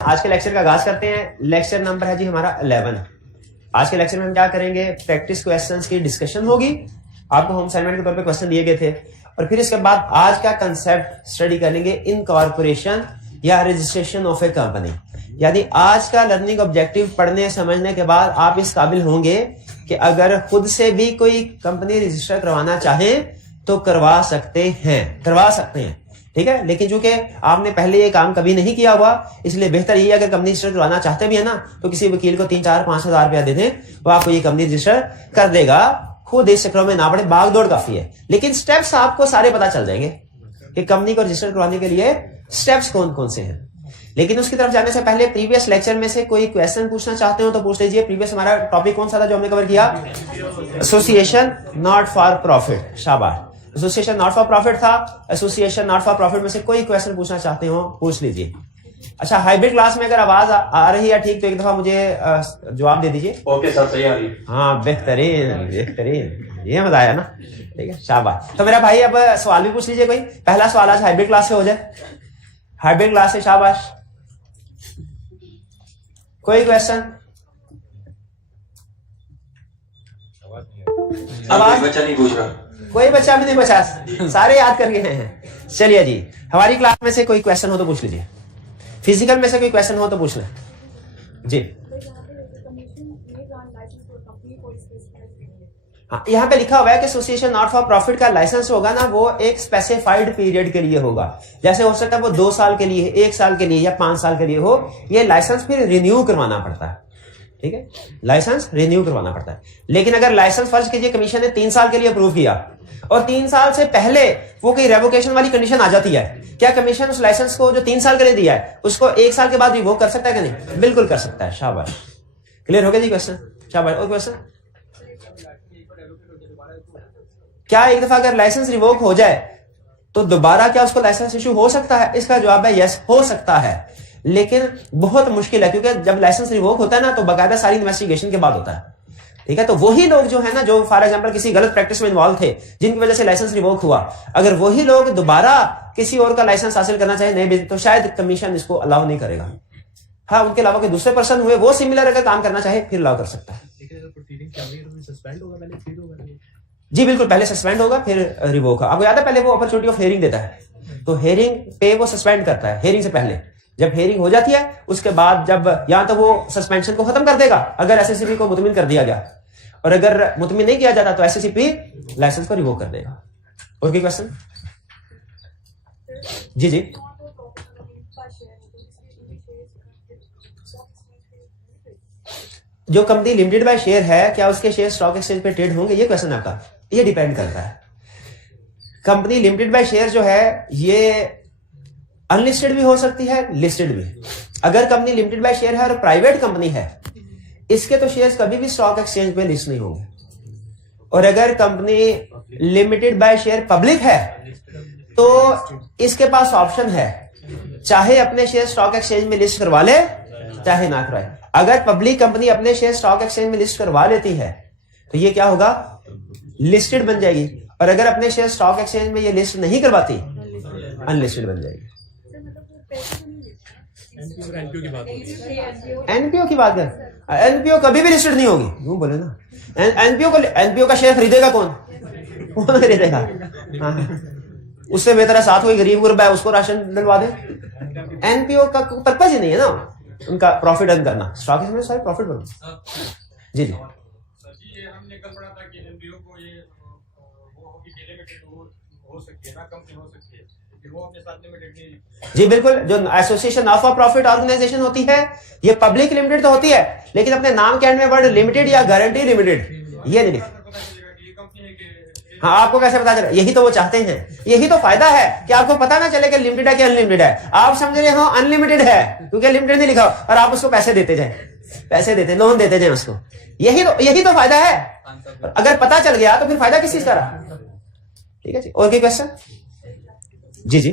आज के लेक्चर का आगाज करते हैं। लेक्चर नंबर है जी हमारा 11। आज के लेक्चर में हम क्या करेंगे, प्रैक्टिस क्वेश्चंस की डिस्कशन होगी। आपको होम असाइनमेंट के तौर पे क्वेश्चन दिए गए थे और फिर इसके बाद आज का कंसेप्ट स्टडी करेंगे, इनकॉर्पोरेशन या रजिस्ट्रेशन ऑफ ए कंपनी। यानी आज का लर्निंग ऑब्जेक्टिव पढ़ने समझने के बाद आप इस काबिल होंगे कि अगर खुद से भी कोई कंपनी रजिस्टर करवाना चाहे तो करवा सकते हैं, ठीक है। लेकिन चूंकि आपने पहले ये काम कभी नहीं किया हुआ, इसलिए बेहतर ये अगर कंपनी रजिस्टर करवाना चाहते भी है ना, तो किसी वकील को 3-4-5 हजार रुपया दे दें, वो आपको ये कंपनी रजिस्टर कर देगा। खुद इस चक्रों में ना पड़े, भाग दौड़ काफी है। लेकिन स्टेप्स आपको सारे पता चल जाएंगे कि कंपनी को रजिस्टर करवाने के लिए स्टेप्स कौन कौन से हैं। लेकिन उसकी तरफ जाने से पहले प्रीवियस लेक्चर में से कोई क्वेश्चन पूछना चाहते हो तो पूछ लीजिए। प्रीवियस हमारा टॉपिक कौन सा था जो हमने कवर किया? Association not for profit. शाबाश, एसोसिएशन नॉट फॉर प्रॉफिट था। एसोसिएशन नॉट फॉर प्रॉफिट में से कोई क्वेश्चन पूछना चाहते हो पूछ लीजिए। अच्छा, हाइब्रिड क्लास में अगर आवाज आ रही है ठीक तो एक दफा मुझे जवाब दे दीजिए। ओके सर, सही आ रही है। हाँ, बेहतरीन, ये मजा आया ना, ठीक है, शाबाश। तो मेरा भाई अब सवाल भी पूछ लीजिए कोई। पहला सवाल आज हाइब्रिड क्लास से हो जाए, हाइब्रिड क्लास से, शाबाश। कोई क्वेश्चन? आवाज बच्चा नहीं पूछ रहा, कोई बच्चा भी नहीं बचा, सारे याद कर गए हैं। चलिए जी, हमारी क्लास में से कोई क्वेश्चन हो तो पूछ लीजिए। फिजिकल में से कोई क्वेश्चन हो तो पूछ लें जी। हाँ, यहाँ पे लिखा हुआ है कि एसोसिएशन नॉट फॉर प्रॉफिट का लाइसेंस होगा ना, वो एक स्पेसिफाइड पीरियड के लिए होगा। जैसे हो सकता है वो 2 साल के लिए, 1 साल के लिए या 5 साल के लिए हो। ये लाइसेंस फिर रिन्यू करवाना पड़ता है, ठीक है, लाइसेंस रिन्यू करवाना पड़ता है। लेकिन अगर लाइसेंस फर्ज कीजिए कमीशन ने 3 साल के लिए अप्रूव किया और 3 साल से पहले वो कोई रेवोकेशन वाली कंडीशन आ जाती है, क्या कमीशन उस लाइसेंस को जो 3 साल के लिए दिया है उसको 1 साल के बाद रिवोक कर सकता है कि नहीं? बिल्कुल कर सकता है। शाबाश, क्लियर हो गया जी क्वेश्चन, शाबाश। और क्वेश्चन? क्या एक दफा अगर लाइसेंस रिवोक हो जाए तो दोबारा क्या उसको लाइसेंस इशू हो सकता है? इसका जवाब है यस, हो सकता है, लेकिन बहुत मुश्किल है, क्योंकि जब लाइसेंस रिवोक होता है ना तो बाकायदा सारी इन्वेस्टिगेशन के बाद होता है, ठीक है। तो वही लोग जो है ना, जो फॉर एग्जांपल किसी गलत प्रैक्टिस में इन्वॉल्व थे जिनकी वजह से लाइसेंस रिवोक हुआ, अगर वही लोग दोबारा किसी और का लाइसेंस हासिल करना चाहे नए तो शायद कमीशन इसको अलाउ नहीं करेगा। हाँ, उनके अलावा कोई दूसरे पर्सन हुए वो सिमिलर अगर काम करना चाहे फिर अलाउ कर सकता है। जी बिल्कुल, पहले सस्पेंड होगा फिर रिवोक। आपको याद है पहले वो अपॉर्चुनिटी ऑफ हेयरिंग देता है, तो हेयरिंग पे वो सस्पेंड करता है हेयरिंग से पहले। जब हेयरिंग हो जाती है उसके बाद जब या तो वो सस्पेंशन को खत्म कर देगा अगर एसएससीपी को मुतमिन कर दिया गया, और अगर मुतमिन नहीं किया जाता तो एसएससीपी लाइसेंस को रिवोक कर देगा। और कोई क्वेश्चन? जी जी, जो कंपनी लिमिटेड बाय शेयर है क्या उसके शेयर स्टॉक एक्सचेंज पे ट्रेड होंगे? ये क्वेश्चन आपका, ये डिपेंड करता है। कंपनी लिमिटेड बाय शेयर जो है ये अनलिस्टेड भी हो सकती है, लिस्टेड भी। अगर कंपनी लिमिटेड बाय शेयर है और प्राइवेट कंपनी है, इसके तो शेयर्स कभी भी स्टॉक एक्सचेंज पे लिस्ट नहीं होंगे। और अगर company limited by share public है तो इसके पास ऑप्शन है, चाहे अपने शेयर स्टॉक एक्सचेंज में लिस्ट करवा ले चाहे ना करवाए। अगर पब्लिक कंपनी अपने शेयर स्टॉक एक्सचेंज में लिस्ट करवा लेती है तो ये क्या होगा, लिस्टेड बन जाएगी। और अगर अपने शेयर स्टॉक एक्सचेंज में ये लिस्ट नहीं करवाती, अनलिस्टेड बन जाएगी। एनपीओ की बात कर, एनपीओ कभी भी लिस्टेड नहीं होगी, यूं बोले ना। एनपीओ का शेयर खरीदेगा कौन? कौन खरीदेगा? उससे बेहतर साथ कोई गरीब गुरबा है उसको राशन डलवा दे। एनपीओ का पर्पज ही नहीं है ना उनका प्रॉफिट अर्न करना, स्टॉक एक्सचेंज में सारे प्रॉफिट बनो। जी जी, ये हमने कल पढ़ा था कि एनपीओ को ये वो होगी कि लिमिटेड हो सकती है ना, कंपनी हो सकती है, वो अपने साथ लिमिटेड नहीं। जी बिल्कुल, जो association not for profit organisation होती है ये पब्लिक लिमिटेड तो होती है, लेकिन अपने नाम के एंड में वर्ड लिमिटेड या गारंटी लिमिटेड ये नहीं लिखा। हाँ, आपको कैसे पता चले? यही तो वो चाहते हैं, यही तो फायदा है कि आपको पता ना चले कि लिमिटेड है कि अनलिमिटेड है। आप समझ रहे हो अनलिमिटेड है क्योंकि लिमिटेड नहीं लिखा और आप उसको पैसे देते जाए, लोन देते जाए उसको। यही तो फायदा है। अगर पता चल गया तो फिर फायदा किस चीज का रहा? ठीक है जी, और कोई क्वेश्चन? जी जी,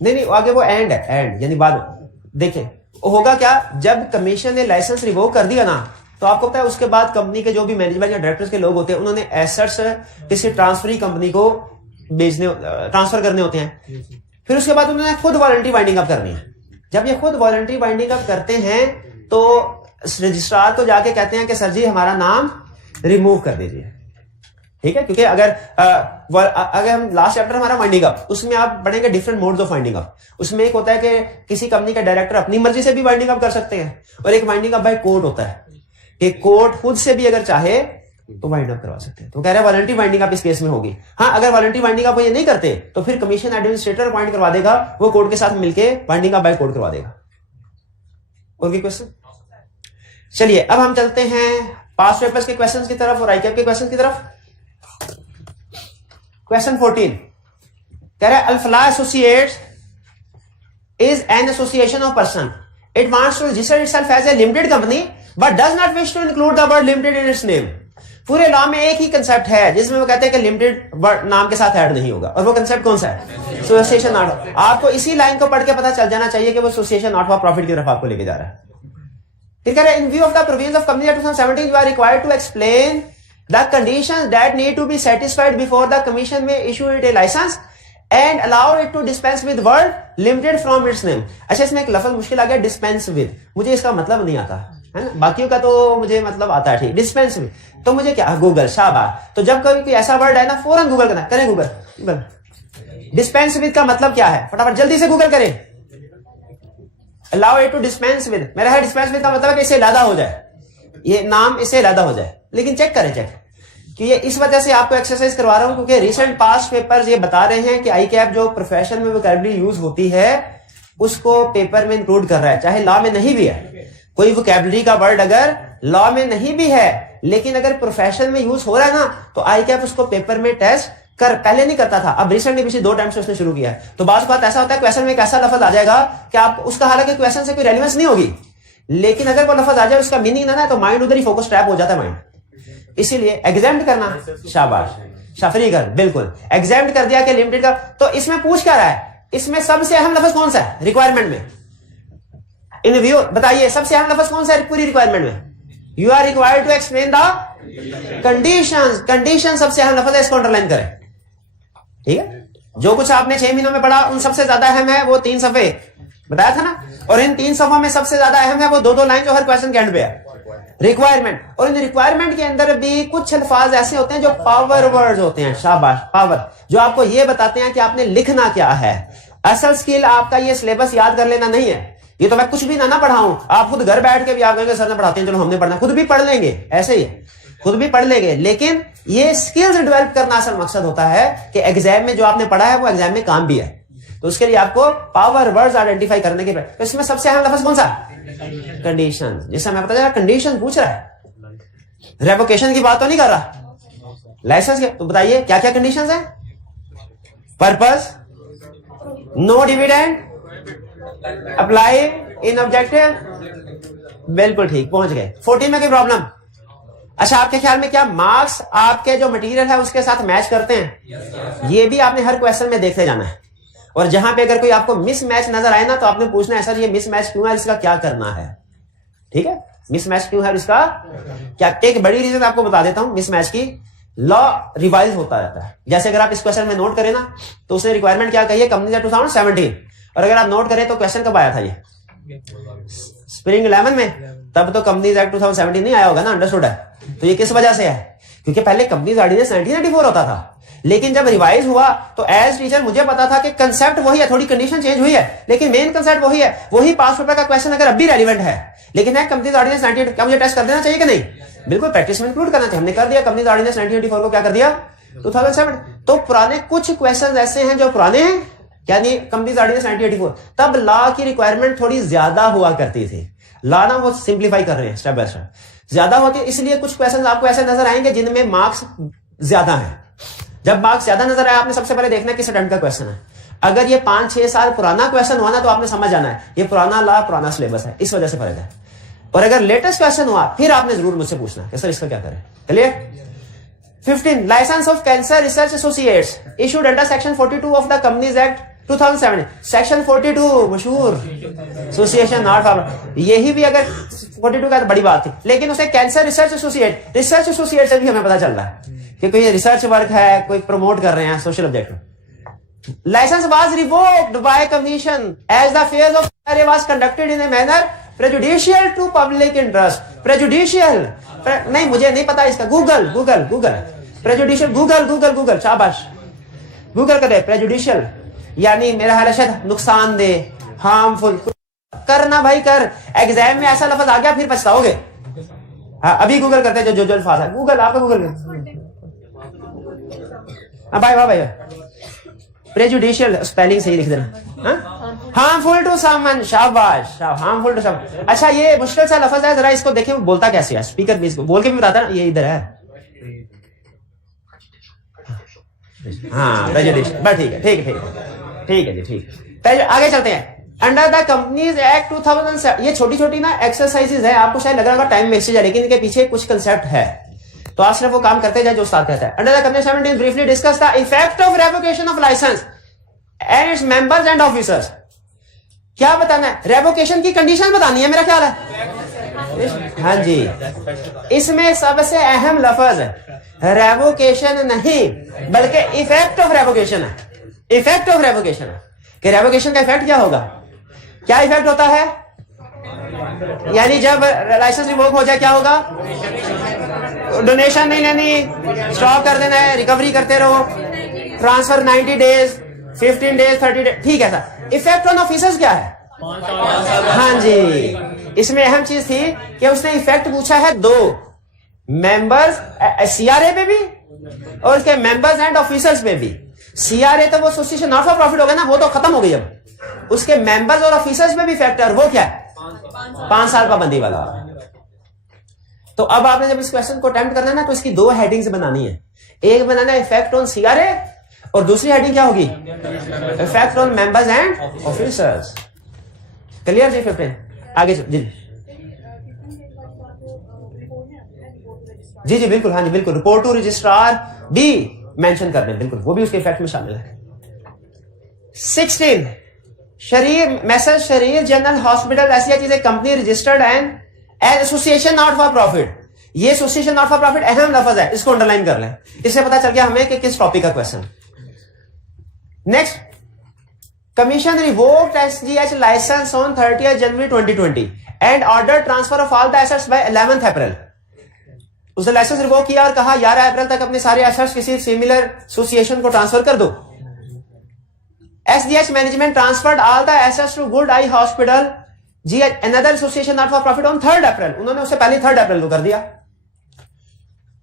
नहीं आगे वो एंड है, एंड यानी बाद में। देखिए होगा क्या, जब कमीशन ने लाइसेंस रिवोक कर दिया ना, तो आपको पता है उसके बाद कंपनी के जो भी मैनेजमेंट या डायरेक्टर्स के लोग होते हैं, उन्होंने एसेट्स किसी ट्रांसफरी कंपनी को ट्रांसफर करने होते हैं। फिर उसके बाद उन्होंने खुद वॉलंटरी वाइंडिंग अप करनी है। जब ये खुद वॉलंटरी वाइंडिंग अप करते हैं तो रजिस्ट्रार को जाके कहते हैं कि सर जी हमारा नाम रिमूव कर दीजिए, ठीक है। क्योंकि अगर हम लास्ट चैप्टर हमारा वाइंडिंग अप, उसमें आप पढ़ेंगे different modes of winding up. उसमें एक होता है कि किसी कंपनी का डायरेक्टर अपनी मर्जी से भी वाइंडिंग अप कर सकते हैं, और एक वाइंडिंग अप बाय कोर्ट होता है कि कोर्ट खुद से भी अगर चाहे तो वाइंड अप करवा सकते हैं। तो कह रहे हैं वॉलंटरी वाइंडिंग अप इस केस में होगी। हाँ, अगर वॉलंटरी वाइंडिंग अप ये नहीं करते तो फिर कमीशन एडमिनिस्ट्रेटर अपॉइंट करवा देगा, वो कोर्ट के साथ मिलकर वाइंडिंग अप बाय कोर्ट करवा देगा। और भी क्वेश्चन? चलिए अब हम चलते हैं पास्ट पेपर्स के क्वेश्चंस की तरफ और आईकैप के क्वेश्चन की तरफ। क्वेश्चन 14 कह रहा है Al Falah associates is an association of person, it wants to register itself as a limited company but does not wish to include the word limited in its name. पूरे लॉ में एक ही कंसेप्ट है जिसमें वो कहते हैं कि लिमिटेड वर्ड नाम के साथ ऐड नहीं होगा, और वो कंसेप्ट कौन सा है? Association not. आपको इसी लाइन को पढ़ के पता चल जाना चाहिए कि वो एसोसिएशन नॉट फॉर प्रॉफिट की तरफ आपको लेके जा रहा है। फिर कह रहा है in view of the provisions of company act 2017 you are required to explain the conditions that need to be satisfied before the commission may issue it a license and allow it to dispense with word limited from its name। अच्छा, इसमें एक लफ्ज मुश्किल आ गया, dispense with। मुझे इसका मतलब नहीं आता है ना, बाकियों का तो मुझे मतलब आता है, ठीक। dispense with तो मुझे क्या, गूगल, शाबाश। तो जब कभी कोई ऐसा वर्ड है ना, फौरन गूगल करना, करें गूगल। dispense with का मतलब क्या है, फटाफट जल्दी से गूगल करें। allow it to dispense with, मेरा है dispense with का मतलब है कि इसे लादा हो जाए, ये नाम इसे लादा हो जाए। लेकिन चेक करें, चेक कि ये इस वजह से आपको एक्सरसाइज करवा रहा हूं क्योंकि रिसेंट पास्ट पेपर्स ये बता रहे हैं कि आईकैप जो प्रोफेशन में वोकैबुलरी यूज होती है उसको पेपर में इंक्लूड कर रहा है, चाहे लॉ में नहीं भी है। कोई वोकैबुलरी का वर्ड अगर लॉ में नहीं भी है लेकिन अगर प्रोफेशन में यूज हो रहा है ना, तो आईकैप उसको पेपर में टेस्ट कर, पहले नहीं करता था, अब रिसेंटली पिछले 2 टाइम से उसने शुरू किया है। तो बात ऐसा होता है क्वेश्चन में एक ऐसा लफ्ज आ जाएगा कि आप उसका, हालांकि क्वेश्चन से कोई रेलेवेंस नहीं होगी, लेकिन अगर वो लफ्ज आ जाए उसका मीनिंग ना तो माइंड उधर ही फोकस ट्रैप हो जाता है माइंड। इसीलिए एग्जाम्ड करना, शाबाश, शाफरी कर, बिल्कुल एग्जाम्ड कर दिया कि लिमिटेड का। तो इसमें पूछ क्या रहा है, इसमें सबसे अहम लफ्ज कौन सा है रिक्वायरमेंट में? इन व्यू बताइए सबसे अहम लफ्ज कौन सा है पूरी रिक्वायरमेंट में? You are required to explain the conditions. Condition सबसे अहम लफ्ज है, इसको अंडरलाइन करें, ठीक है। जो कुछ आपने 6 महीनों में पढ़ा उन सबसे ज्यादा अहम है वो 3 सफ़े बताया था ना, और इन 3 सफ़ों में सबसे ज्यादा अहम है वो 2-2 लाइन जो हर क्वेश्चन के एंड पे है, रिक्वायरमेंट। और इन रिक्वायरमेंट के अंदर भी कुछ अल्फाज ऐसे होते हैं जो पावर वर्ड्स होते हैं, शाबाश, पावर, जो आपको ये बताते हैं कि आपने लिखना क्या है। असल स्किल आपका ये सिलेबस याद कर लेना नहीं है, ये तो मैं कुछ भी ना पढ़ाऊं, आप खुद घर बैठ के भी आप कहेंगे सर ने पढ़ाते हैं, चलो हमने पढ़ना, खुद भी पढ़ लेंगे, ऐसे ही खुद भी पढ़ लेंगे। लेकिन ये स्किल्स डेवलप करना असल मकसद होता है कि एग्जाम में जो आपने पढ़ा है वो एग्जाम में काम भी है। तो उसके लिए आपको पावर वर्ड्स आइडेंटिफाई करने के, तो इसमें सबसे अहम लफ्ज कौन सा? कंडीशन। जैसे मैं बता, कंडीशन पूछ रहा है, रेवोकेशन की बात तो नहीं कर रहा, लाइसेंस के। तो बताइए क्या क्या कंडीशंस है? Purpose, no dividend, apply in objective, बिल्कुल ठीक, पहुंच गए। 14 में कोई प्रॉब्लम? अच्छा, आपके ख्याल में क्या मार्क्स आपके जो मटेरियल है उसके साथ मैच करते हैं? ये भी आपने हर क्वेश्चन में देखते जाना है, और जहां पे अगर कोई आपको मिसमैच नजर आए ना तो आपने पूछना है सर ये मिसमैच क्यों है, इसका क्या करना है, ठीक है। मिसमैच क्यों है, इसका क्या? एक बड़ी रीजन आपको बता देता हूं मिसमैच की, लॉ रिवाइज होता रहता है। जैसे अगर आप इस क्वेश्चन में नोट करें ना तो उसने रिक्वायरमेंट क्या कही है, कंपनी 2017, और अगर आप नोट करें तो क्वेश्चन कब आया था, ये स्प्रिंग 11 में, तब तो कंपनीज एक्ट 2017 नहीं आया होगा ना, अंडरस्टूड है। तो ये किस वजह से है? क्योंकि पहले कंपनीज ऑर्डिनेंस 1994 होता था, लेकिन जब रिवाइज हुआ तो एज टीचर मुझे पता था कि कंसेप्ट वही है, थोड़ी कंडीशन चेंज हुई है लेकिन मेन कंसेप्ट वही है। वही पास पेपर का क्वेश्चन अगर अब भी रेलिवेंट है, लेकिन है कंपनीज ऑर्डिनेंस 98, क्या मुझे टेस्ट कर देना चाहिए कि नहीं? बिल्कुल, प्रैक्टिस में इंक्लूड करना चाहिए। हमने कर दिया, कंपनीज ऑर्डिनेंस 1984 को क्या कर दिया, 2007। तो पुराने कुछ क्वेश्चन ऐसे हैं जो पुराने हैं, यानी कंपनीज ऑर्डिनेंस 1984, तब लॉ की रिक्वायरमेंट थोड़ी ज्यादा हुआ करती थी। लॉ ना वो सिंप्लीफाई कर रहे हैं स्टेप बाय स्टेप, ज्यादा होती है, इसलिए कुछ क्वेश्चन आपको ऐसे नजर आएंगे जिनमें मार्क्स ज्यादा है। जब मार्क्स ज्यादा नजर आए, आपने सबसे पहले देखना किस अटेम्प्ट का क्वेश्चन है। अगर ये 5-6 साल पुराना क्वेश्चन हुआ ना तो आपने समझ जाना है ये पुराना लॉ, पुराना सिलेबस है, इस वजह से फर्क है। और अगर लेटेस्ट क्वेश्चन हुआ फिर आपने जरूर मुझसे पूछना है कि सर इसका क्या करें। चलिए 15 licence of cancer research associates issued under section 42 of the companies act 2007 section 42 मशहूर एसोसिएशन नॉट फॉर, यही भी अगर 42 का तो बड़ी बात थी, लेकिन उसे कैंसर रिसर्च एसोसिएट से भी हमें पता चल रहा है कि कोई रिसर्च वर्क है, कोई प्रमोट कर रहे हैं social objective. Licence was revoked by commission as the affairs of was conducted in a manner prejudicial to public interest. Prejudicial नहीं, मुझे नहीं पता इसका, गूगल प्रेजुडिशियल, गूगल शाबाश, गूगल करे प्रेजुडिशियल यानी मेरा ख्याल है नुकसानदेह, हार्मफुल। करना भाई कर, एग्जाम में ऐसा लफ्ज आ गया फिर पछताओगे। हाँ, अभी गूगल करते हैं जो अल्फाज है, गूगल आपका गूगल भाई प्रेजुडिशियल स्पेलिंग सही लिख देना। हार्मफुल टू समवन, शाबाश, हार्मफुल टू समवन। अच्छा, ये मुश्किल सा लफ्ज है, जरा इसको देखें बोलता कैसे है। स्पीकर भी इसको बोल के भी बताता है, ये इधर है। हाँ प्रेजुडिशियल, बस ठीक है जी। आगे चलते हैं। अंडर द कंपनीज एक्ट 2007, ये छोटी छोटी ना एक्सरसाइजेज है, आपको शायद लग रहा होगा टाइम वेस्टेज है, लेकिन इनके पीछे कुछ कंसेप्ट है, तो आप सिर्फ वो काम करते जाए जो उस्ताद कहता है। Under the company 17 briefly discuss the effect of revocation of licence and its members and officers. क्या बताना है? रेवोकेशन की कंडीशन बतानी है मेरा ख्याल है। हाँ जी, इसमें सबसे अहम लफ्ज रेवोकेशन नहीं बल्कि इफेक्ट ऑफ रेवोकेशन है। इफेक्ट ऑफ रेवोकेशन है कि रेवोकेशन का इफेक्ट क्या होगा, क्या इफेक्ट होता है, यानी जब लाइसेंस रिवोक हो जाए क्या होगा, डोनेशन नहीं लेनी, स्टॉप कर देना है, रिकवरी करते रहो, ट्रांसफर 90 डेज, 15 डेज, 30 डेज, ठीक है सर। इफेक्ट ऑन ऑफिसर्स क्या है? हाँ जी, इसमें अहम चीज थी कि उसने इफेक्ट पूछा है दो, मेंबर्स सीआरए पे भी और उसके मेंबर्स एंड ऑफिसर्स पे भी। सीआरए तो वो एसोसिएशन नॉट फॉर प्रॉफिट होगा ना, वो तो खत्म हो गई। अब उसके मेंबर्स और ऑफिसर्स में भी फैक्टर, वो क्या है? 5 साल पाबंदी वाला। तो अब आपने जब इस क्वेश्चन को अटेम्प्ट करना है ना, तो इसकी दो हेडिंग्स बनानी है। एक बनाना है इफेक्ट ऑन सीआरए और दूसरी हेडिंग क्या होगी? Effect on members and officers. Clear जी? 15 आगे जी बिल्कुल, हाँ जी बिल्कुल, रिपोर्ट टू रजिस्ट्रार भी मेंशन कर दें, बिल्कुल वो भी उसके इफेक्ट में शामिल है। 16 मैसेज शरीर जनरल हॉस्पिटल ऐसी चीजें company registered and association not for profit. ये एसोसिएशन नॉट फॉर प्रॉफिट अहम लफ्ज है, इसको अंडरलाइन कर लें, इससे पता चल गया हमें कि किस टॉपिक का question. Next, commission revoked SGH licence on 30 January 2020 and order transfer of all the assets by 11 April. उसने लाइसेंस रिवोक किया और कहा 11 अप्रैल तक अपने सारे एसेट्स किसी सिमिलर एसोसिएशन को ट्रांसफर कर दो। SGH management transferred all the assets to Good Eye Hospital G another association not for profit on 3 April. उन्होंने उसे पहले 3 अप्रैल को कर दिया।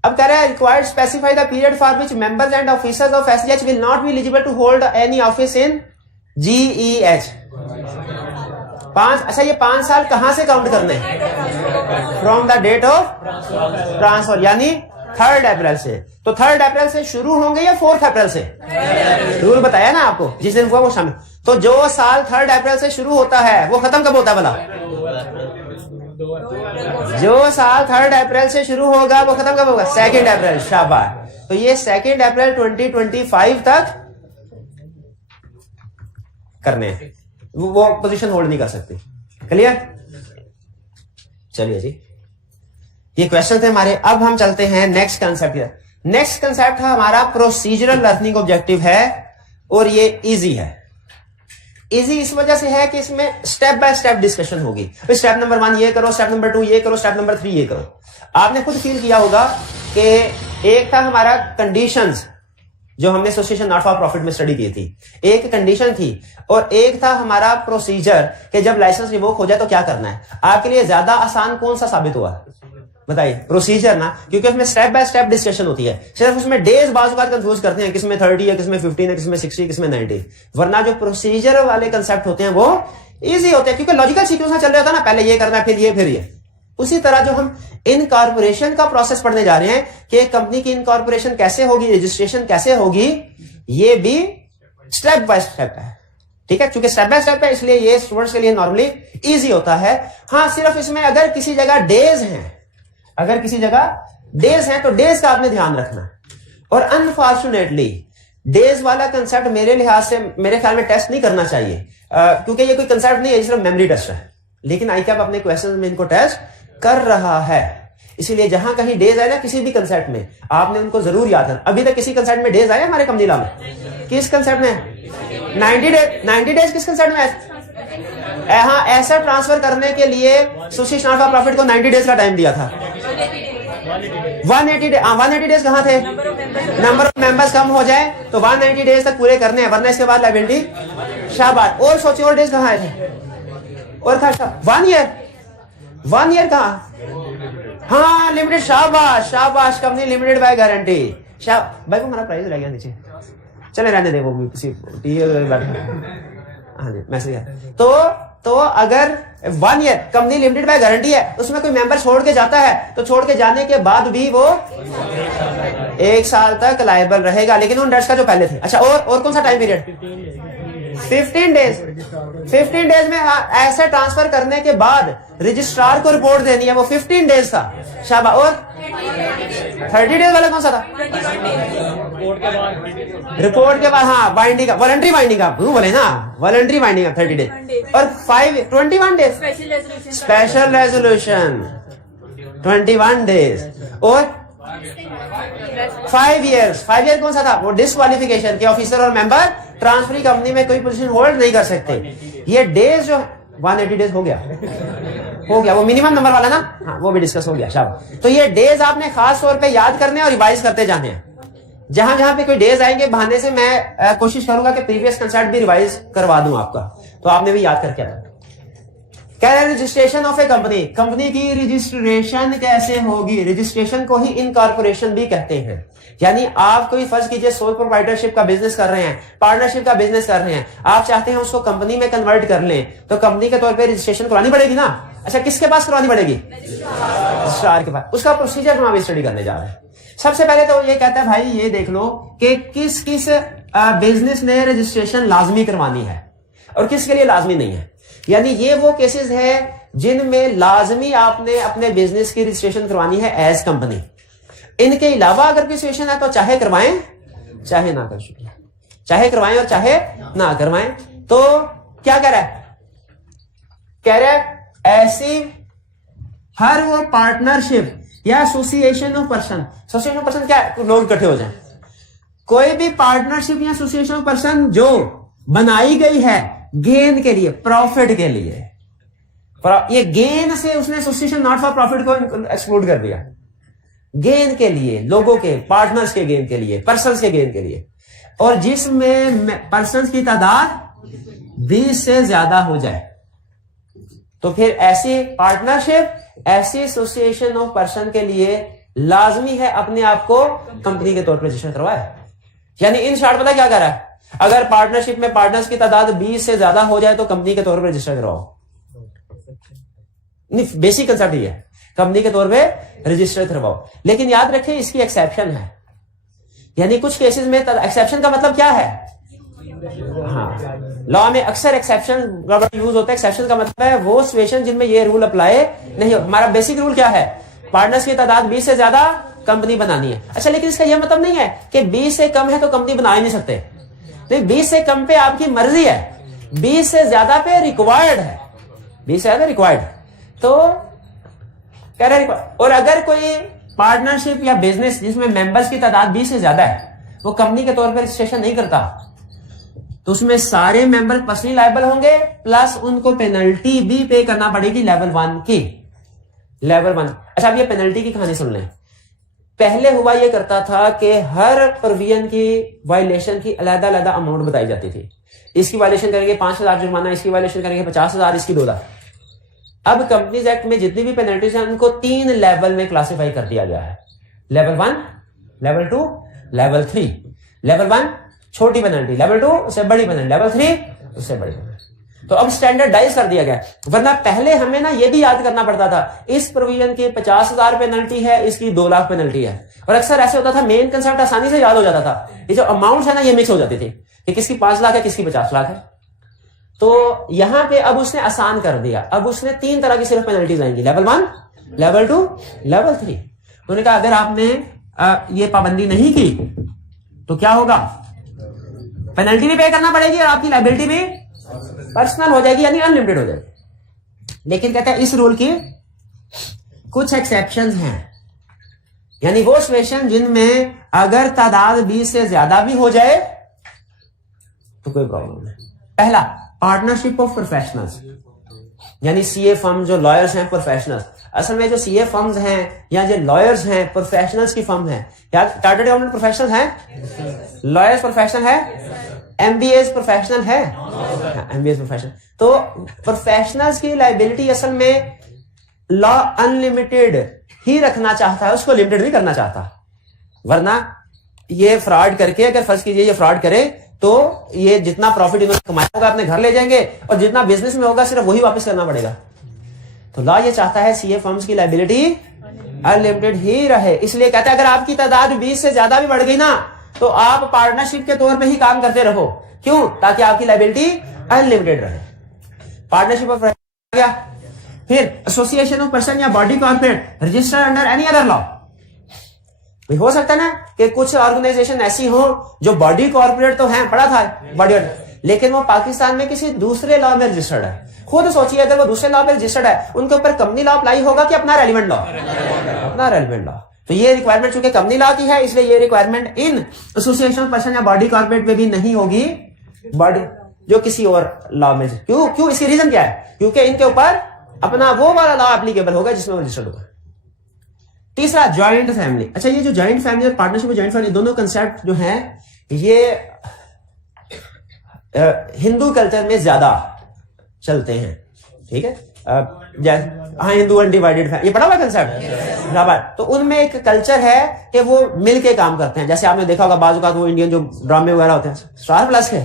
अब कह रहा है required specify the period for which members and officers of SGH will not be eligible to hold any office in GEH। 5, अच्छा ये 5 साल कहां से काउंट करने? From the date of transfer, यानी 3 अप्रैल से। तो 3 अप्रैल से शुरू होंगे या 4 अप्रैल से? रूल बताया ना आपको, जिस दिन हुआ वो शामिल। तो जो साल 3 अप्रैल से शुरू होता है वो खत्म कब होता है भला? जो साल 3 अप्रैल से शुरू होगा वो खत्म कब होगा? 2 अप्रैल। शाबाश। तो ये 2 अप्रैल 2025 तक करने हैं, वो पोजीशन होल्ड नहीं कर सकती। क्लियर? चलिए जी, ये क्वेश्चन थे हमारे। अब हम चलते हैं नेक्स्ट कंसेप्ट। नेक्स्ट कंसेप्ट है हमारा प्रोसीजरल लर्निंग ऑब्जेक्टिव है, और ये इजी है। इजी इस वजह से है कि इसमें स्टेप बाय स्टेप डिस्कशन होगी। स्टेप नंबर 1 ये करो, स्टेप नंबर 2 ये करो, स्टेप नंबर 3 ये करो। आपने खुद फील किया होगा कि एक था हमारा कंडीशंस जो हमने एसोसिएशन नॉट फॉर प्रॉफिट में स्टडी की थी, एक कंडीशन थी, और एक था हमारा प्रोसीजर कि जब लाइसेंस रिवोक हो जाए तो क्या करना है। आपके लिए ज्यादा आसान कौन सा साबित हुआ? बताइए। प्रोसीजर ना, क्योंकि उसमें स्टेप बाय स्टेप डिस्कशन होती है। सिर्फ उसमें डेज बाजू बात कंफ्यूज करते हैं, किसमें 30 है, किसमें 15 है, किसमें 60, किसमें 90। वरना जो प्रोसीजर वाले कंसेप्ट होते हैं वो इजी होते हैं, क्योंकि लॉजिकल सीक्वेंस में चल रहा था ना, पहले ये करना फिर ये। उसी तरह जो हम इनकॉर्पोरेशन का प्रोसेस पढ़ने जा रहे हैं कि एक कंपनी की इनकॉर्पोरेशन कैसे होगी, रजिस्ट्रेशन कैसे होगी, ये भी स्टेप बाय स्टेप है। ठीक है, क्योंकि स्टेप बाय स्टेप है इसलिए ये स्टूडेंट्स के लिए नॉर्मली इजी होता है। हाँ, सिर्फ इसमें अगर किसी जगह डेज हैं, तो डेज का आपने ध्यान रखना है। और अनफॉर्चुनेटली डेज वाला कंसेप्ट मेरे लिहाज से मेरे ख्याल में टेस्ट नहीं करना चाहिए, क्योंकि ये कोई कंसेप्ट नहीं है, सिर्फ मेमोरी टेस्ट है। लेकिन आईकैप अपने क्वेश्चन में इनको टेस्ट कर रहा है, इसीलिए जहां कहीं डेज आए ना किसी भी कंसेप्ट में, आपने उनको जरूर याद करना। अभी तक किसी कंसेप्ट में डेज आए हमारे कंपनी ला में? किस कंसेप्ट में? 90 डेज किस कंसेप्ट में? हाँ, ऐसा ट्रांसफर करने के लिए सुशील नाफा प्रॉफिट को 90 डेज का टाइम दिया था। 180 डेज कहां थे? नंबर ऑफ मेंबर्स कम हो जाए तो 190 डेज तक पूरे करने हैं, वरना इसके बाद लायबिलिटी। शाबाश। और सोचिए और डेज कहां आए थे? और था 1 ईयर कहा? हाँ, लिमिटेड। शाबाश शाबाश, कंपनी लिमिटेड बाय गारंटी। भाई को हमारा प्राइस रह गया नीचे, चले रहने दे, वो भी किसी हाँ जी मैसेज है। तो अगर 1 year company limited by guarantee है, उसमें कोई मेंबर छोड़ के जाता है तो छोड़ के जाने के बाद भी वो 1 साल तक लायबल रहेगा, लेकिन उन डेट्स का जो पहले थे। अच्छा, और कौन सा टाइम पीरियड? 15 डेज में ऐसे ट्रांसफर करने के बाद रजिस्ट्रार को रिपोर्ट देनी है, वो 15 डेज था। शाबाश। और 30 डेज वाला कौन सा था? रिपोर्ट के बाद हाँ, बाइंडिंग का, वॉलंटरी बाइंडिंग का बोले ना, वॉलंटरी बाइंडिंग का 30 डेज। और 21 डेज स्पेशल रेजोल्यूशन 21 डेज। और 5 ईयर कौन सा था? वो डिस्क्वालिफिकेशन के ऑफिसर और मेंबर ट्रांसफरी कंपनी में कोई पोजीशन होल्ड नहीं कर सकते। ये डेज जो 180 डेज हो गया वो मिनिमम नंबर वाला ना, हाँ वो भी डिस्कस हो गया। शाबाश। तो ये डेज आपने खास तौर पे याद करने और रिवाइज करते जाने हैं। जहां जहां पे कोई डेज आएंगे बहाने से मैं कोशिश करूंगा कि प्रीवियस कंसेप्ट भी रिवाइज करवा दूं आपका, तो आपने भी याद करके आना। कह रहे रजिस्ट्रेशन ऑफ ए कंपनी की रजिस्ट्रेशन कैसे होगी? रजिस्ट्रेशन को ही इनकॉर्पोरेशन भी कहते हैं। यानी आप कोई फर्ज कीजिए सोल प्रोप्राइटरशिप का बिजनेस कर रहे हैं, पार्टनरशिप का बिजनेस कर रहे हैं, आप चाहते हैं उसको कंपनी में कन्वर्ट कर लें, तो कंपनी के तौर पे रजिस्ट्रेशन करवानी पड़ेगी ना। अच्छा, किसके पास करवानी पड़ेगी? रजिस्ट्रार के पास। उसका प्रोसीजर हम अभी स्टडी करने जा रहे हैं। सबसे पहले तो ये कहता है भाई ये देख लो कि किस किस बिजनेस ने रजिस्ट्रेशन लाजमी करवानी है और किसके लिए लाजमी नहीं है। यानी ये वो केसेस है जिनमें लाजमी आपने अपने बिजनेस की रजिस्ट्रेशन करवानी है एज कंपनी। इनके अलावा अगर कोई सिचुएशन है तो चाहे करवाएं चाहे ना कर, शुक्रिया, चाहे करवाएं और चाहे ना करवाएं। तो क्या कह रहा है? कह रहा है ऐसी हर वो पार्टनरशिप या association of person, association of person क्या है? लोग इकट्ठे हो जाएं। कोई भी पार्टनरशिप या एसोसिएशन ऑफ पर्सन जो बनाई गई है गेन के लिए, प्रॉफिट के लिए, ये गेन से उसने एसोसिएशन नॉट फॉर प्रॉफिट को एक्सक्लूड कर दिया। गेन के लिए, लोगों के, पार्टनर्स के गेन के लिए, पर्सन्स के गेन के लिए, और जिसमें पर्सन्स की तादाद 20 से ज्यादा हो जाए, तो फिर ऐसी पार्टनरशिप, ऐसी एसोसिएशन ऑफ पर्सन के लिए लाजमी है अपने आप को कंपनी के तौर पर रजिस्टर करवाए। यानी इन शॉर्ट पता क्या कर रहा है? अगर पार्टनरशिप में पार्टनर्स की तादाद 20 से ज्यादा हो जाए तो कंपनी के तौर पर रजिस्टर करवाओ। नहीं, बेसिक कंसेप्ट ये है, कंपनी के तौर पे रजिस्टर करवाओ। लेकिन याद रखें इसकी एक्सेप्शन है। यानी कुछ केसेस में एक्सेप्शन का मतलब क्या है? हाँ, लॉ में अक्सर एक्सेप्शन यूज होता है। एक्सेप्शन का मतलब है वो सिचुएशन जिनमें ये रूल अप्लाई नहीं हो। हमारा बेसिक रूल क्या है? पार्टनर्स की तादाद 20 से ज्यादा कंपनी बनानी है। अच्छा, लेकिन इसका यह मतलब नहीं है कि 20 से कम है तो कंपनी बना ही नहीं सकते। तो 20 से कम पे आपकी मर्जी है, 20 से ज्यादा पे रिक्वायर्ड है, 20 से ज्यादा रिक्वायर्ड। तो कह रहे और अगर कोई पार्टनरशिप या बिजनेस जिसमें मेंबर्स की तादाद 20 से ज्यादा है वो कंपनी के तौर पर रजिस्ट्रेशन नहीं करता, तो उसमें सारे मेंबर पर्सनली लायबल होंगे, प्लस उनको पेनल्टी भी पे करना पड़ेगी लेवल 1 की। लेवल 1। अच्छा, अब ये पेनल्टी की कहानी सुन लें। पहले हुआ ये करता था कि हर प्रोविजन की वायलेशन की अलग अलग अमाउंट बताई जाती थी। इसकी वायलेशन करेंगे 5,000 जुर्माना, इसकी वायलेशन करेंगे 50,000, इसकी 2 लाख। अब कंपनीज एक्ट में जितनी भी पेनल्टीज हैं उनको 3 लेवल में क्लासिफाई कर दिया गया है। Level 1, level 2, level 3। लेवल 1 छोटी पेनल्टी, लेवल 2 उससे बड़ी पेनल्टी, लेवल 3 उससे बड़ी पेनल्टी। तो अब स्टैंडर्डाइज कर दिया गया। वरना पहले हमें ना ये भी याद करना पड़ता था इस प्रोविजन की 50,000 पेनल्टी है, इसकी 2 लाख पेनल्टी है। और अक्सर ऐसे होता था मेन कंसेप्ट आसानी से याद हो जाता था, ये जो अमाउंट है ना ये मिक्स हो जाती थी कि किसकी 5 लाख है, किसकी 50 लाख है। तो यहां पे अब उसने आसान कर दिया। अब उसने 3 तरह की सिर्फ पेनल्टीज आएंगी, लेवल 1, लेवल 2, लेवल 3। उन्होंने कहा अगर आपने ये पाबंदी नहीं की तो क्या होगा? पेनल्टी भी पे करना पड़ेगी और आपकी लायबिलिटी भी पर्सनल हो जाएगी, यानी अनलिमिटेड हो जाएगी। लेकिन कहते हैं इस रूल की कुछ एक्सेप्शंस हैं, यानी वो सिचुएशन जिनमें अगर तादाद 20 से ज्यादा भी हो जाए तो कोई प्रॉब्लम नहीं। पहला, पार्टनरशिप ऑफ प्रोफेशनल्स, यानी सीए फर्म जो लॉयर्स हैं प्रोफेशनल्स, असल में जो सीए फर्म्स हैं या जो लॉयर्स हैं प्रोफेशनल्स की फर्म है, या चार्टर्ड अकाउंटेंट प्रोफेशनल है, लॉयर्स प्रोफेशनल है, एमबीए प्रोफेशनल है, एमबीए प्रोफेशनल। तो प्रोफेशनल्स की लायबिलिटी असल में लॉ अनलिमिटेड ही रखना चाहता है, उसको लिमिटेड नहीं करना चाहता। वरना ये फ्रॉड करके, अगर फर्ज कीजिए ये फ्रॉड करे तो ये जितना प्रॉफिट इन्होंने कमाया होगा अपने घर ले जाएंगे और जितना बिजनेस में होगा सिर्फ वही वापस करना पड़ेगा। तो लॉ ये चाहता है सीए फर्म्स की लायबिलिटी अनलिमिटेड ही रहे, इसलिए कहता है अगर आपकी तादाद 20 से ज्यादा भी बढ़ गई ना तो आप पार्टनरशिप के तौर पे ही काम करते रहो। क्यों? ताकि आपकी लायबिलिटी अनलिमिटेड रहे। पार्टनरशिप ऑफ गया। फिर एसोसिएशन ऑफ पर्सन या body corporate registered under any other law. हो सकता है ना कि कुछ ऑर्गेनाइजेशन ऐसी हो जो बॉडी कॉर्पोरेट तो है, पढ़ा था बॉडी, लेकिन वो पाकिस्तान में किसी दूसरे लॉ में रजिस्टर्ड है। खुद सोचिए अगर वो दूसरे लॉ में रजिस्टर्ड है, उनके ऊपर कंपनी लॉ अप्लाई होगा कि अपना रेलिवेंट लॉ? अपना रेलिवेंट लॉ। तो ये रिक्वायरमेंट चूंकि कंपनी लॉ की है, इसलिए ये requirement in association of person या बॉडी कॉर्पोरेट में भी नहीं होगी, बॉडी जो किसी और लॉ में। क्यों? इसकी रीजन क्या है? क्योंकि इनके ऊपर अपना वो वाला लॉ एप्लीकेबल होगा जिसमें वो रजिस्टर्ड होगा। तीसरा, जॉइंट फैमिली। अच्छा, ये जो जॉइंट फैमिली और पार्टनरशिप में जॉइंट फैमिली दोनों कंसेप्ट जो हैं ये हिंदू कल्चर में ज्यादा चलते हैं। ठीक है, हाँ, हिंदू अनडिवाइडेड फैमिली, ये पढ़ा हुआ कंसेप्ट। तो उनमें एक कल्चर है कि वो मिल के काम करते हैं। जैसे आपने देखा होगा बाजू का वो इंडियन जो ड्रामे वगैरह होते हैं स्टार प्लस के,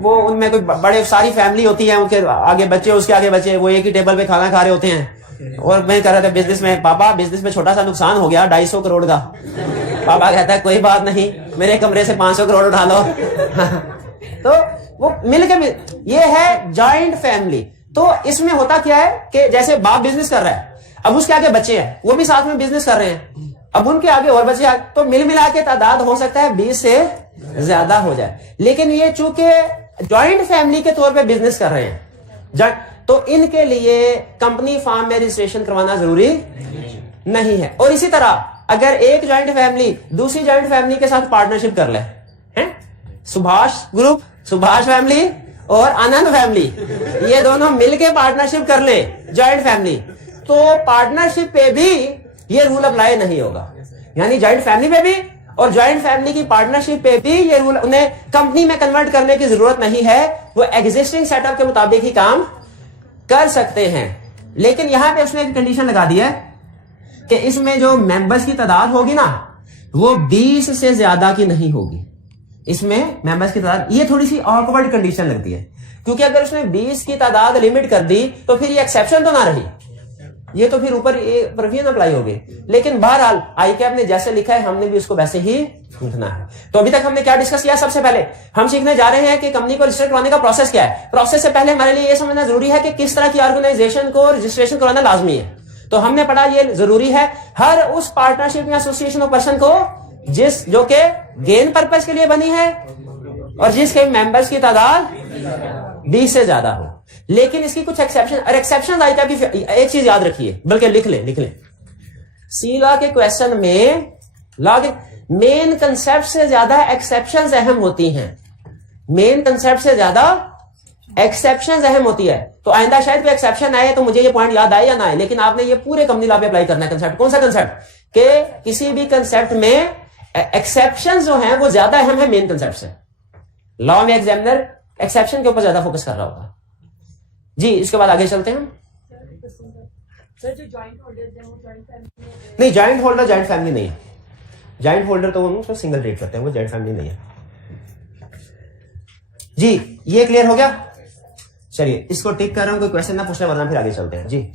वो उनमें कोई बड़े सारी फैमिली होती है, उनके आगे बच्चे, उसके आगे बच्चे, वो एक ही टेबल पे खाना खा रहे होते हैं। और मैं कह रहा था बिजनेस में, पापा बिजनेस में छोटा सा नुकसान हो गया 250 करोड़ का। पापा कहता है कोई बात नहीं, मेरे कमरे से 500 करोड़ उठा लो। तो वो मिलकर, ये है जॉइंट फैमिली। तो इसमें होता क्या है कि जैसे बाप बिजनेस कर रहा है, अब उसके आगे बच्चे हैं, वो भी साथ में बिजनेस कर रहे हैं, अब उनके आगे और बच्चे, तो मिल मिला के तादाद हो सकता है 20 से ज्यादा हो जाए। लेकिन ये चूंकि जॉइंट फैमिली के तौर पे बिजनेस कर रहे हैं, तो इनके लिए कंपनी फार्म में रजिस्ट्रेशन करवाना जरूरी नहीं है। और इसी तरह अगर एक जॉइंट फैमिली दूसरी जॉइंट फैमिली के साथ पार्टनरशिप कर ले, हैं? सुभाष ग्रुप, सुभाष फैमिली और आनंद फैमिली, ये दोनों मिलके पार्टनरशिप कर ले जॉइंट फैमिली, तो पार्टनरशिप पे भी ये रूल अप्लाई नहीं होगा। यानी जॉइंट फैमिली पे भी और जॉइंट फैमिली की पार्टनरशिप पे भी ये रूल, उन्हें कंपनी में कन्वर्ट करने की जरूरत नहीं है, वो एग्जिस्टिंग सेटअप के मुताबिक ही काम कर सकते हैं। लेकिन यहां पे उसने एक कंडीशन लगा दी है कि इसमें जो मेंबर्स की तादाद होगी ना वो 20 से ज्यादा की नहीं होगी। इसमें मेंबर्स की तादाद, ये थोड़ी सी ऑकवर्ड कंडीशन लगती है, क्योंकि अगर उसने 20 की तादाद लिमिट कर दी तो फिर ये एक्सेप्शन तो ना रही, ये तो फिर ऊपर प्रोविजन अप्लाई होगी। लेकिन बहरहाल आईकैप ने जैसे लिखा है हमने भी उसको वैसे ही लिखना है। तो अभी तक हमने क्या डिस्कस किया? सबसे पहले हम सीखने जा रहे हैं कि कंपनी को रजिस्टर करवाने का प्रोसेस क्या है। प्रोसेस से पहले हमारे लिए यह समझना जरूरी है कि किस तरह की ऑर्गेनाइजेशन को रजिस्ट्रेशन करवाना लाजमी है। तो हमने पढ़ा ये जरूरी है हर उस पार्टनरशिप या एसोसिएशन ऑफ पर्सन को जो के गेन पर्पस के लिए बनी है और जिसके मेंबर्स की तादाद 20 से ज्यादा हो। लेकिन इसकी कुछ एक्सेप्शन, और एक्सेप्शन आईकैप की एक चीज याद रखिए, बल्कि लिख लें। सी लॉ के क्वेश्चन में लॉ के मेन कंसेप्ट से ज्यादा एक्सेप्शंस अहम होती हैं। मेन कंसेप्ट से ज्यादा एक्सेप्शंस अहम होती है। तो आइंदा शायद कोई एक्सेप्शन आए तो मुझे ये पॉइंट याद आए या ना आए, लेकिन आपने ये पूरे कंपनी लॉ पे अप्लाई करना है। कंसेप्ट कौन सा कंसेप्ट? कि किसी भी कंसेप्ट में एक्सेप्शंस जो हैं वो ज्यादा अहम है मेन कंसेप्ट से। लॉ में एग्जामिनर एक्सेप्शन के ऊपर ज्यादा फोकस कर रहा होगा। जी, इसके बाद आगे चलते हैं। सर, जो जॉइंट होल्डर्स हैं वो जॉइंट फैमिली में नहीं, जॉइंट होल्डर जॉइंट फैमिली नहीं है। जॉइंट होल्डर तो वो सिंगल ट्रीट करते हैं, वो जॉइंट फैमिली नहीं है। जी, ये क्लियर हो गया? चलिए इसको टिक कर रहा हूं, कोई क्वेश्चन ना पूछना वरना फिर आगे चलते हैं। जी,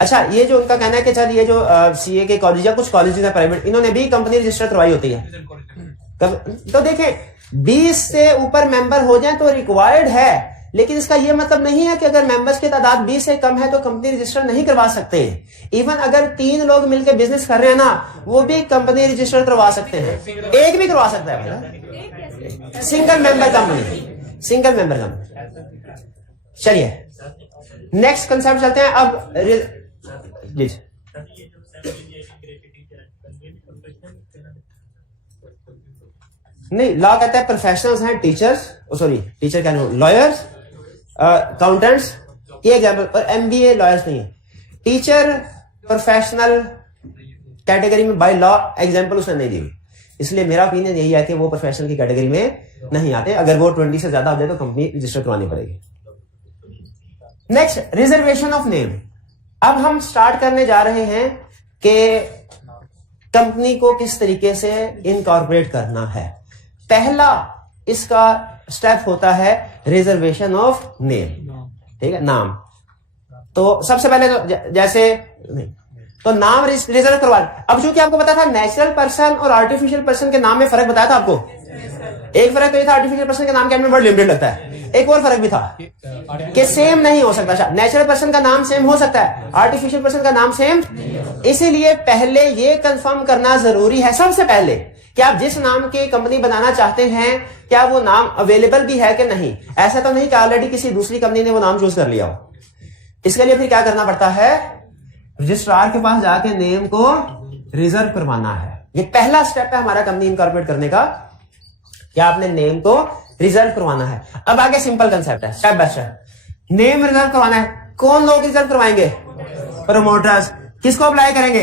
अच्छा, ये जो उनका कहना है कि सर ये जो सीए के कॉलेज या कुछ कॉलेज है प्राइवेट, इन्होंने भी कंपनी रजिस्टर करवाई होती है। तो देखें 20 से ऊपर मेंबर हो जाए तो रिक्वायर्ड है लेकिन इसका यह मतलब नहीं है कि अगर मेंबर्स की तादाद 20 से कम है तो कंपनी रजिस्टर नहीं करवा सकते। इवन अगर 3 लोग मिलकर बिजनेस कर रहे हैं ना, वो भी कंपनी रजिस्टर करवा सकते हैं। एक भी करवा सकता है भैया, single member company, single member company. चलिए नेक्स्ट कंसेप्ट चलते हैं। अब जी नहीं, लॉ कहता है प्रोफेशनल्स हैं टीचर्स, सॉरी टीचर क्या नहीं, लॉयर्स, अकाउंटेंट्स, ये एग्जाम्पल, और एमबीए लॉयर्स नहीं है। टीचर प्रोफेशनल कैटेगरी में बाय लॉ एग्जाम्पल उसने नहीं दी हुई, इसलिए मेरा ओपिनियन यही है कि वो प्रोफेशनल की कैटेगरी में नहीं आते। अगर वो 20 से ज्यादा हो जाए तो कंपनी रजिस्टर करवानी पड़ेगी। Next, reservation of name. अब हम स्टार्ट करने जा रहे हैं कि कंपनी को किस तरीके से इनकॉर्पोरेट करना है। पहला इसका स्टेप होता है रिजर्वेशन ऑफ नेम, ठीक है, नाम। तो सबसे पहले तो जैसे तो नाम रिजर्व करवा। अब चूंकि आपको पता था नेचुरल पर्सन और आर्टिफिशियल पर्सन के नाम में फर्क बताया था आपको। एक फर्क तो ये था आर्टिफिशियल पर्सन के नाम के में वर्ड लिमिटेड लगता है। एक और फर्क भी था कि सेम नहीं हो सकता। नेचुरल पर्सन का नाम सेम हो सकता है, आर्टिफिशियल पर्सन का नाम सेम। इसीलिए पहले ये कंफर्म करना जरूरी है सबसे पहले कि आप जिस नाम की कंपनी बनाना चाहते हैं क्या वो नाम अवेलेबल भी है कि नहीं। ऐसा तो नहीं कि ऑलरेडी किसी दूसरी कंपनी ने वो नाम चूज कर लिया हो। इसके लिए फिर क्या करना पड़ता है, रजिस्ट्रार के पास जाके नेम को रिजर्व करवाना है। ये पहला स्टेप है हमारा कंपनी इनकॉर्पोरेट करने का, क्या आपने नेम को रिजर्व करवाना है। अब आगे सिंपल कंसेप्ट है, step by step. Name reserve करवाना है, कौन लोग रिजर्व करवाएंगे, प्रमोटर्स। किसको अप्लाई करेंगे,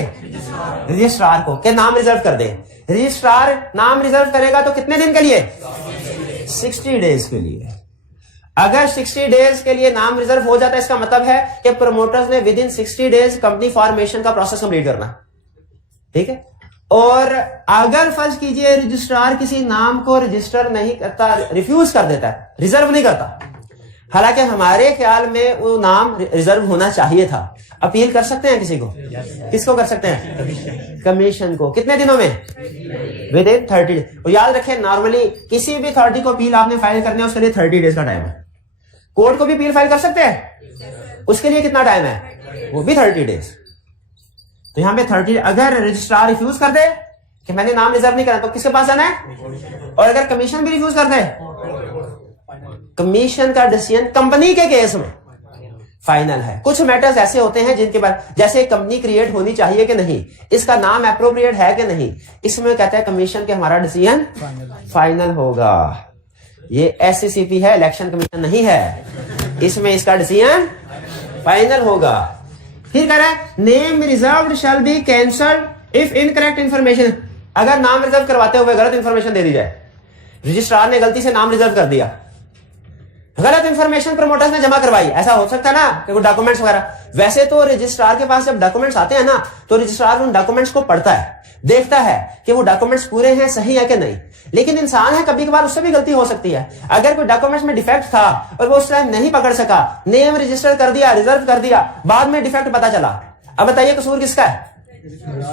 रजिस्ट्रार को, के नाम रिजर्व कर दे। रजिस्ट्रार नाम रिजर्व करेगा तो कितने दिन के लिए, 60 डेज के लिए। अगर 60 डेज के लिए नाम रिजर्व हो जाता है, इसका मतलब है कि प्रमोटर्स ने with in 60 days company formation का प्रोसेस कंप्लीट करना, ठीक है। और अगर फर्ज कीजिए रजिस्ट्रार किसी नाम को रजिस्टर नहीं करता, रिफ्यूज कर देता है, रिजर्व नहीं करता, हालांकि हमारे ख्याल में वो नाम रिजर्व होना चाहिए था, अपील कर सकते हैं किसी को, किसको कर सकते हैं, कमीशन को। कितने दिनों में, विद इन 30 डेज। और याद रखें नॉर्मली किसी भी अथॉरिटी को अपील आपने फाइल करनी है उसके लिए 30 डेज का टाइम है। कोर्ट को भी अपील फाइल कर सकते हैं, उसके लिए कितना टाइम है, वो भी 30 डेज। तो यहां पे 30, अगर रजिस्ट्रार रिफ्यूज कर दे कि मैंने नाम रिजर्व नहीं करा तो किसके पास जाना है, और अगर कमीशन भी रिफ्यूज कर दे, कमीशन का डिसीजन कंपनी के केस में फाइनल है। कुछ मैटर्स ऐसे होते हैं जिनके बाद, जैसे कंपनी क्रिएट होनी चाहिए कि नहीं, इसका नाम एप्रोप्रिएट है कि नहीं, इसमें कहता है कमीशन के हमारा डिसीजन फाइनल होगा। ये एससीसीपी है, इलेक्शन कमीशन नहीं है, इसमें इसका डिसीजन फाइनल होगा। फिर कह रहा है name reserved shall be cancelled if incorrect information. अगर नाम रिजर्व करवाते हुए गलत इंफॉर्मेशन दे दी जाए, रजिस्ट्रार ने गलती से नाम रिजर्व कर दिया, गलत इंफॉर्मेशन प्रमोटर्स ने जमा करवाई, ऐसा हो सकता है ना कि वो डॉक्यूमेंट्स वगैरह। वैसे तो रजिस्ट्रार के पास जब डॉक्यूमेंट्स आते हैं ना, तो रजिस्ट्रार उन डॉक्यूमेंट्स को पढ़ता है, देखता है कि वो डॉक्यूमेंट्स पूरे हैं, सही है कि नहीं। लेकिन इंसान है, कभी कभार उससे भी गलती हो सकती है। अगर कोई डॉक्यूमेंट्स में डिफेक्ट था और वो उस टाइम नहीं पकड़ सका, नेम रजिस्टर कर दिया, रिजर्व कर दिया, बाद में डिफेक्ट पता चला, अब बताइए कसूर किसका है?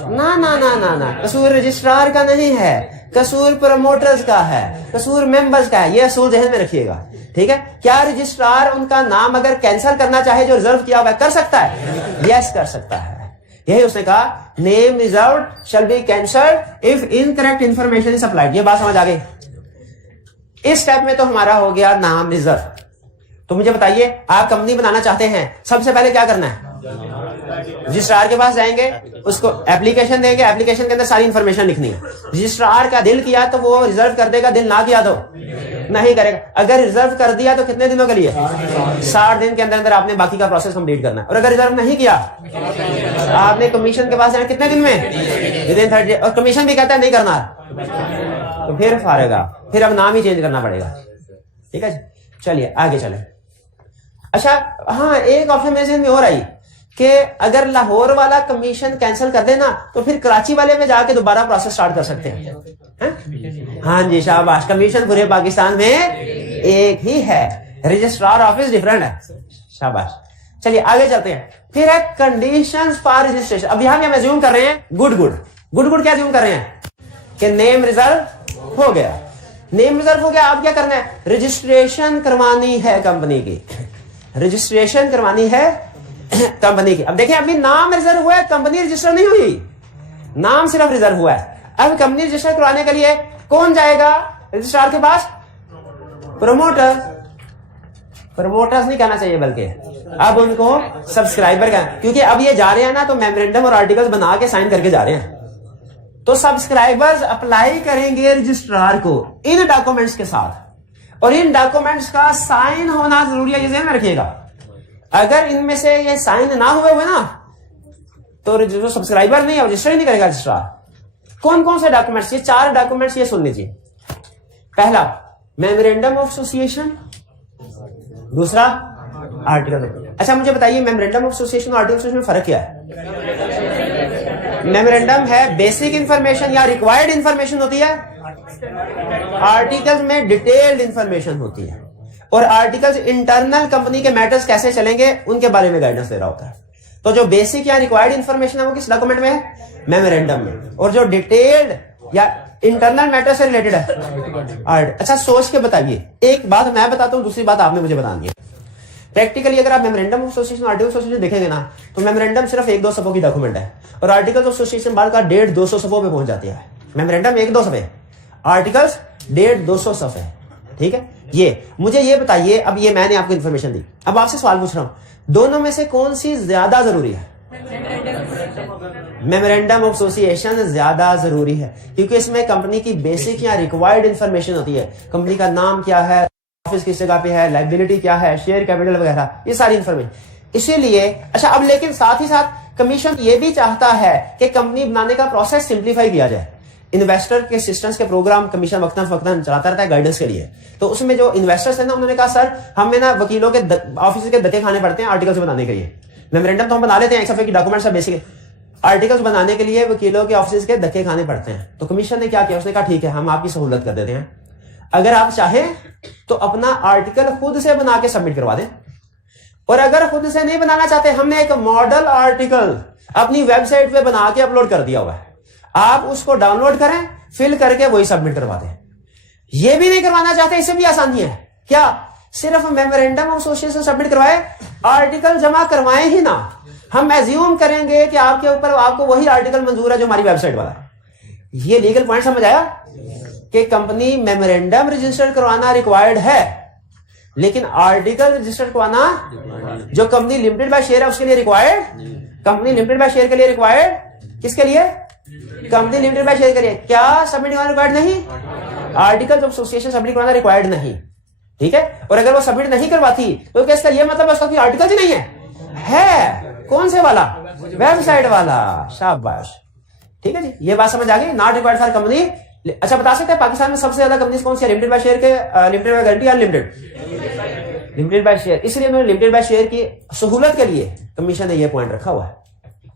ना ना ना ना ना, कसूर रजिस्ट्रार का नहीं है, कसूर प्रमोटर्स का है, कसूर मेंबर्स का है। ये असूल जहन में रखिएगा, ठीक है। क्या रजिस्ट्रार उनका नाम अगर कैंसिल करना चाहे जो रिजर्व किया हुआ है, कर सकता है? यस, कर सकता है। यही उसने कहा, name reserved shall be cancelled if incorrect information is supplied. ये बात समझ आ गई। इस स्टेप में तो हमारा हो गया नाम रिजर्व। तो मुझे बताइए, आप कंपनी बनाना चाहते हैं, सबसे पहले क्या करना है? रजिस्ट्रार के पास जाएंगे, उसको एप्लीकेशन देंगे, एप्लीकेशन के अंदर सारी इंफॉर्मेशन लिखनी है। रजिस्ट्रार का दिल किया तो वो रिजर्व कर देगा, दिल ना किया तो नहीं करेगा। अगर रिजर्व कर दिया तो कितने दिनों के लिए? 60 दिन के अंदर अंदर आपने बाकी का प्रोसेस कंप्लीट करना है। और अगर रिजर्व नहीं किया, आपने कमीशन के पास जाना, कितने दिन में? With in 30। और कमीशन भी कहता है नहीं करना, तो फिर फारेगा, फिर अब नाम ही चेंज करना पड़ेगा, ठीक है। चलिए आगे चले। अच्छा हाँ, एक ऑप्शन मेरे ज़हन में और आई कि अगर लाहौर वाला कमीशन कैंसिल कर देना तो फिर कराची वाले में जाके दोबारा प्रोसेस स्टार्ट कर सकते हैं। हाँ जी, शाबाश। कमीशन पूरे पाकिस्तान में एक ही है, रजिस्ट्रार ऑफिस डिफरेंट है, शाबाश। चलिए आगे चलते हैं। फिर है कंडीशंस फॉर रजिस्ट्रेशन। अब यहां भी हम अज्यूम कर रहे हैं गुड क्या अज्यूम कर रहे हैं कि नेम रिजर्व हो गया। नेम रिजर्व हो गया, आप क्या करना है, रजिस्ट्रेशन करवानी है कंपनी की, रजिस्ट्रेशन करवानी है कंपनी की। अब देखें अभी नाम रिजर्व हुआ है, कंपनी रजिस्टर नहीं हुई, नाम सिर्फ रिजर्व हुआ है। अब कंपनी रजिस्टर करवाने के लिए कौन जाएगा रजिस्ट्रार के पास, प्रमोटर, प्रमोटर्स नहीं कहना चाहिए बल्कि अब उनको सब्सक्राइबर का, क्योंकि अब ये जा रहे हैं ना तो मेमोरेंडम और आर्टिकल्स बना के साइन करके जा रहे हैं, तो सब्सक्राइबर्स अप्लाई करेंगे रजिस्ट्रार को इन डॉक्यूमेंट्स के साथ, और इन डॉक्यूमेंट्स का साइन होना जरूरी है, ये ध्यान में रखिएगा। अगर इनमें से ये साइन ना हुए ना तो जो सब्सक्राइबर नहीं है रजिस्टर ही नहीं करेगा रजिस्ट्रार। कौन कौन से डॉक्यूमेंट्स, ये 4 डॉक्यूमेंट्स ये सुन लीजिए। पहला मेमोरेंडम ऑफ एसोसिएशन, दूसरा आर्टिकल। अच्छा मुझे बताइए मेमोरेंडम ऑफ एसोसिएशन और आर्टिकल में फर्क क्या है? मेमोरेंडम है बेसिक इंफॉर्मेशन या रिक्वायर्ड इंफॉर्मेशन होती है, आर्टिकल्स में डिटेल्ड इंफॉर्मेशन होती है, और आर्टिकल्स इंटरनल कंपनी के मैटर्स कैसे चलेंगे उनके बारे में गाइडेंस दे रहा होता है। तो जो बेसिक या रिक्वायर्ड इंफॉर्मेशन है वो किस डॉक्यूमेंट में है, मेमोरेंडम में, और जो डिटेल्ड या इंटरनल मैटर से रिलेटेड है। अच्छा सोच के बताइए, एक बात मैं बताता हूं, दूसरी बात आपने मुझे बतानी है। प्रैक्टिकली अगर आप memorandum of association article association देखेंगे ना तो मेमोरेंडम सिर्फ 1-2 सफों की डॉक्यूमेंट है, और आर्टिकल ऑफ एसोसिएशन बाद का 150-200 सफों पे पहुंच जाती है। मेमोरेंडम 1-2 सफे, आर्टिकल्स 150-200 सफे, ठीक है। ये मुझे ये बताइए, अब ये मैंने आपको इन्फॉर्मेशन दी, अब आपसे सवाल पूछ रहा हूं, दोनों में से कौन सी ज्यादा जरूरी है? मेमोरेंडम ऑफ एसोसिएशन ज्यादा जरूरी है, क्योंकि इसमें कंपनी की बेसिक या रिक्वायर्ड इंफॉर्मेशन होती है, कंपनी का नाम क्या है, ऑफिस किस जगह पे है, लायबिलिटी क्या है, शेयर कैपिटल वगैरह, ये सारी इंफॉर्मेशन। इसीलिए अच्छा अब लेकिन साथ ही साथ कमीशन ये भी चाहता है कि कंपनी बनाने का प्रोसेस सिंप्लीफाई किया जाए। इन्वेस्टर के असिस्टेंस के प्रोग्राम कमीशन वक्तन फक्तन चलाता रहता है गाइडेंस के लिए, तो उसमें जो इन्वेस्टर्स है ना उन्होंने कहा सर हमें ना वकीलों के ऑफिस के धक्के खाने पड़ते हैं आर्टिकल्स बनाने के लिए। मेमोरेंडम तो हम बना लेते हैं, एक सफे की डॉक्यूमेंट्स है बेसिक, आर्टिकल्स बनाने के लिए वकीलों के ऑफिस के धक्के खाने पड़ते हैं। तो कमीशन ने क्या किया, उसने कहा ठीक है हम आपकी सहूलत कर देते हैं, अगर आप चाहें तो अपना आर्टिकल खुद से बना के सबमिट करवा दें, और अगर खुद से नहीं बनाना चाहते हमने एक मॉडल आर्टिकल अपनी वेबसाइट पे बना के अपलोड कर दिया हुआ है, आप उसको डाउनलोड करें, फिल करके वही सबमिट करवा दें। ये भी नहीं करवाना चाहते, इससे भी आसानी है, क्या सिर्फ मेमोरेंडम ऑफ एसोसिएशन सबमिट करवाए, आर्टिकल जमा करवाएं ही ना, हम एज्यूम करेंगे कि आपके ऊपर आपको वही आर्टिकल मंजूर है जो हमारी वेबसाइट वाला है। ये लीगल पॉइंट समझ आया कि कंपनी मेमोरेंडम रजिस्टर करवाना रिक्वायर्ड है, लेकिन आर्टिकल रजिस्टर करवाना जो कंपनी लिमिटेड बाय शेयर है उसके लिए required, company limited by share के लिए रिक्वायर्ड, किसके लिए, कंपनी लिमिटेड बाय शेयर के लिए। क्या सबमिट करवाना रिक्वायर्ड नहीं, आर्टिकल ऑफ एसोसिएशन सबमिट करवाना रिक्वायर्ड नहीं, ठीक है। और अगर वो सबमिट नहीं करवाती तो क्या इसका ये मतलब उसका कोई आर्टिकल ही नहीं है, कौन से वाला, वेबसाइट वाला, शाबाश, ठीक है जी। ये बात समझ आ गई, नॉट रिक्वायर्ड फॉर कंपनी। अच्छा बता सकते हैं पाकिस्तान में सबसे ज्यादा कंपनीज कौन सी है, लिमिटेड बाय शेयर के, limited by guarantee, unlimited, limited by share, इसलिए मैंने लिमिटेड बाय शेयर की सहूलत के लिए कमीशन ने ये पॉइंट रखा हुआ है,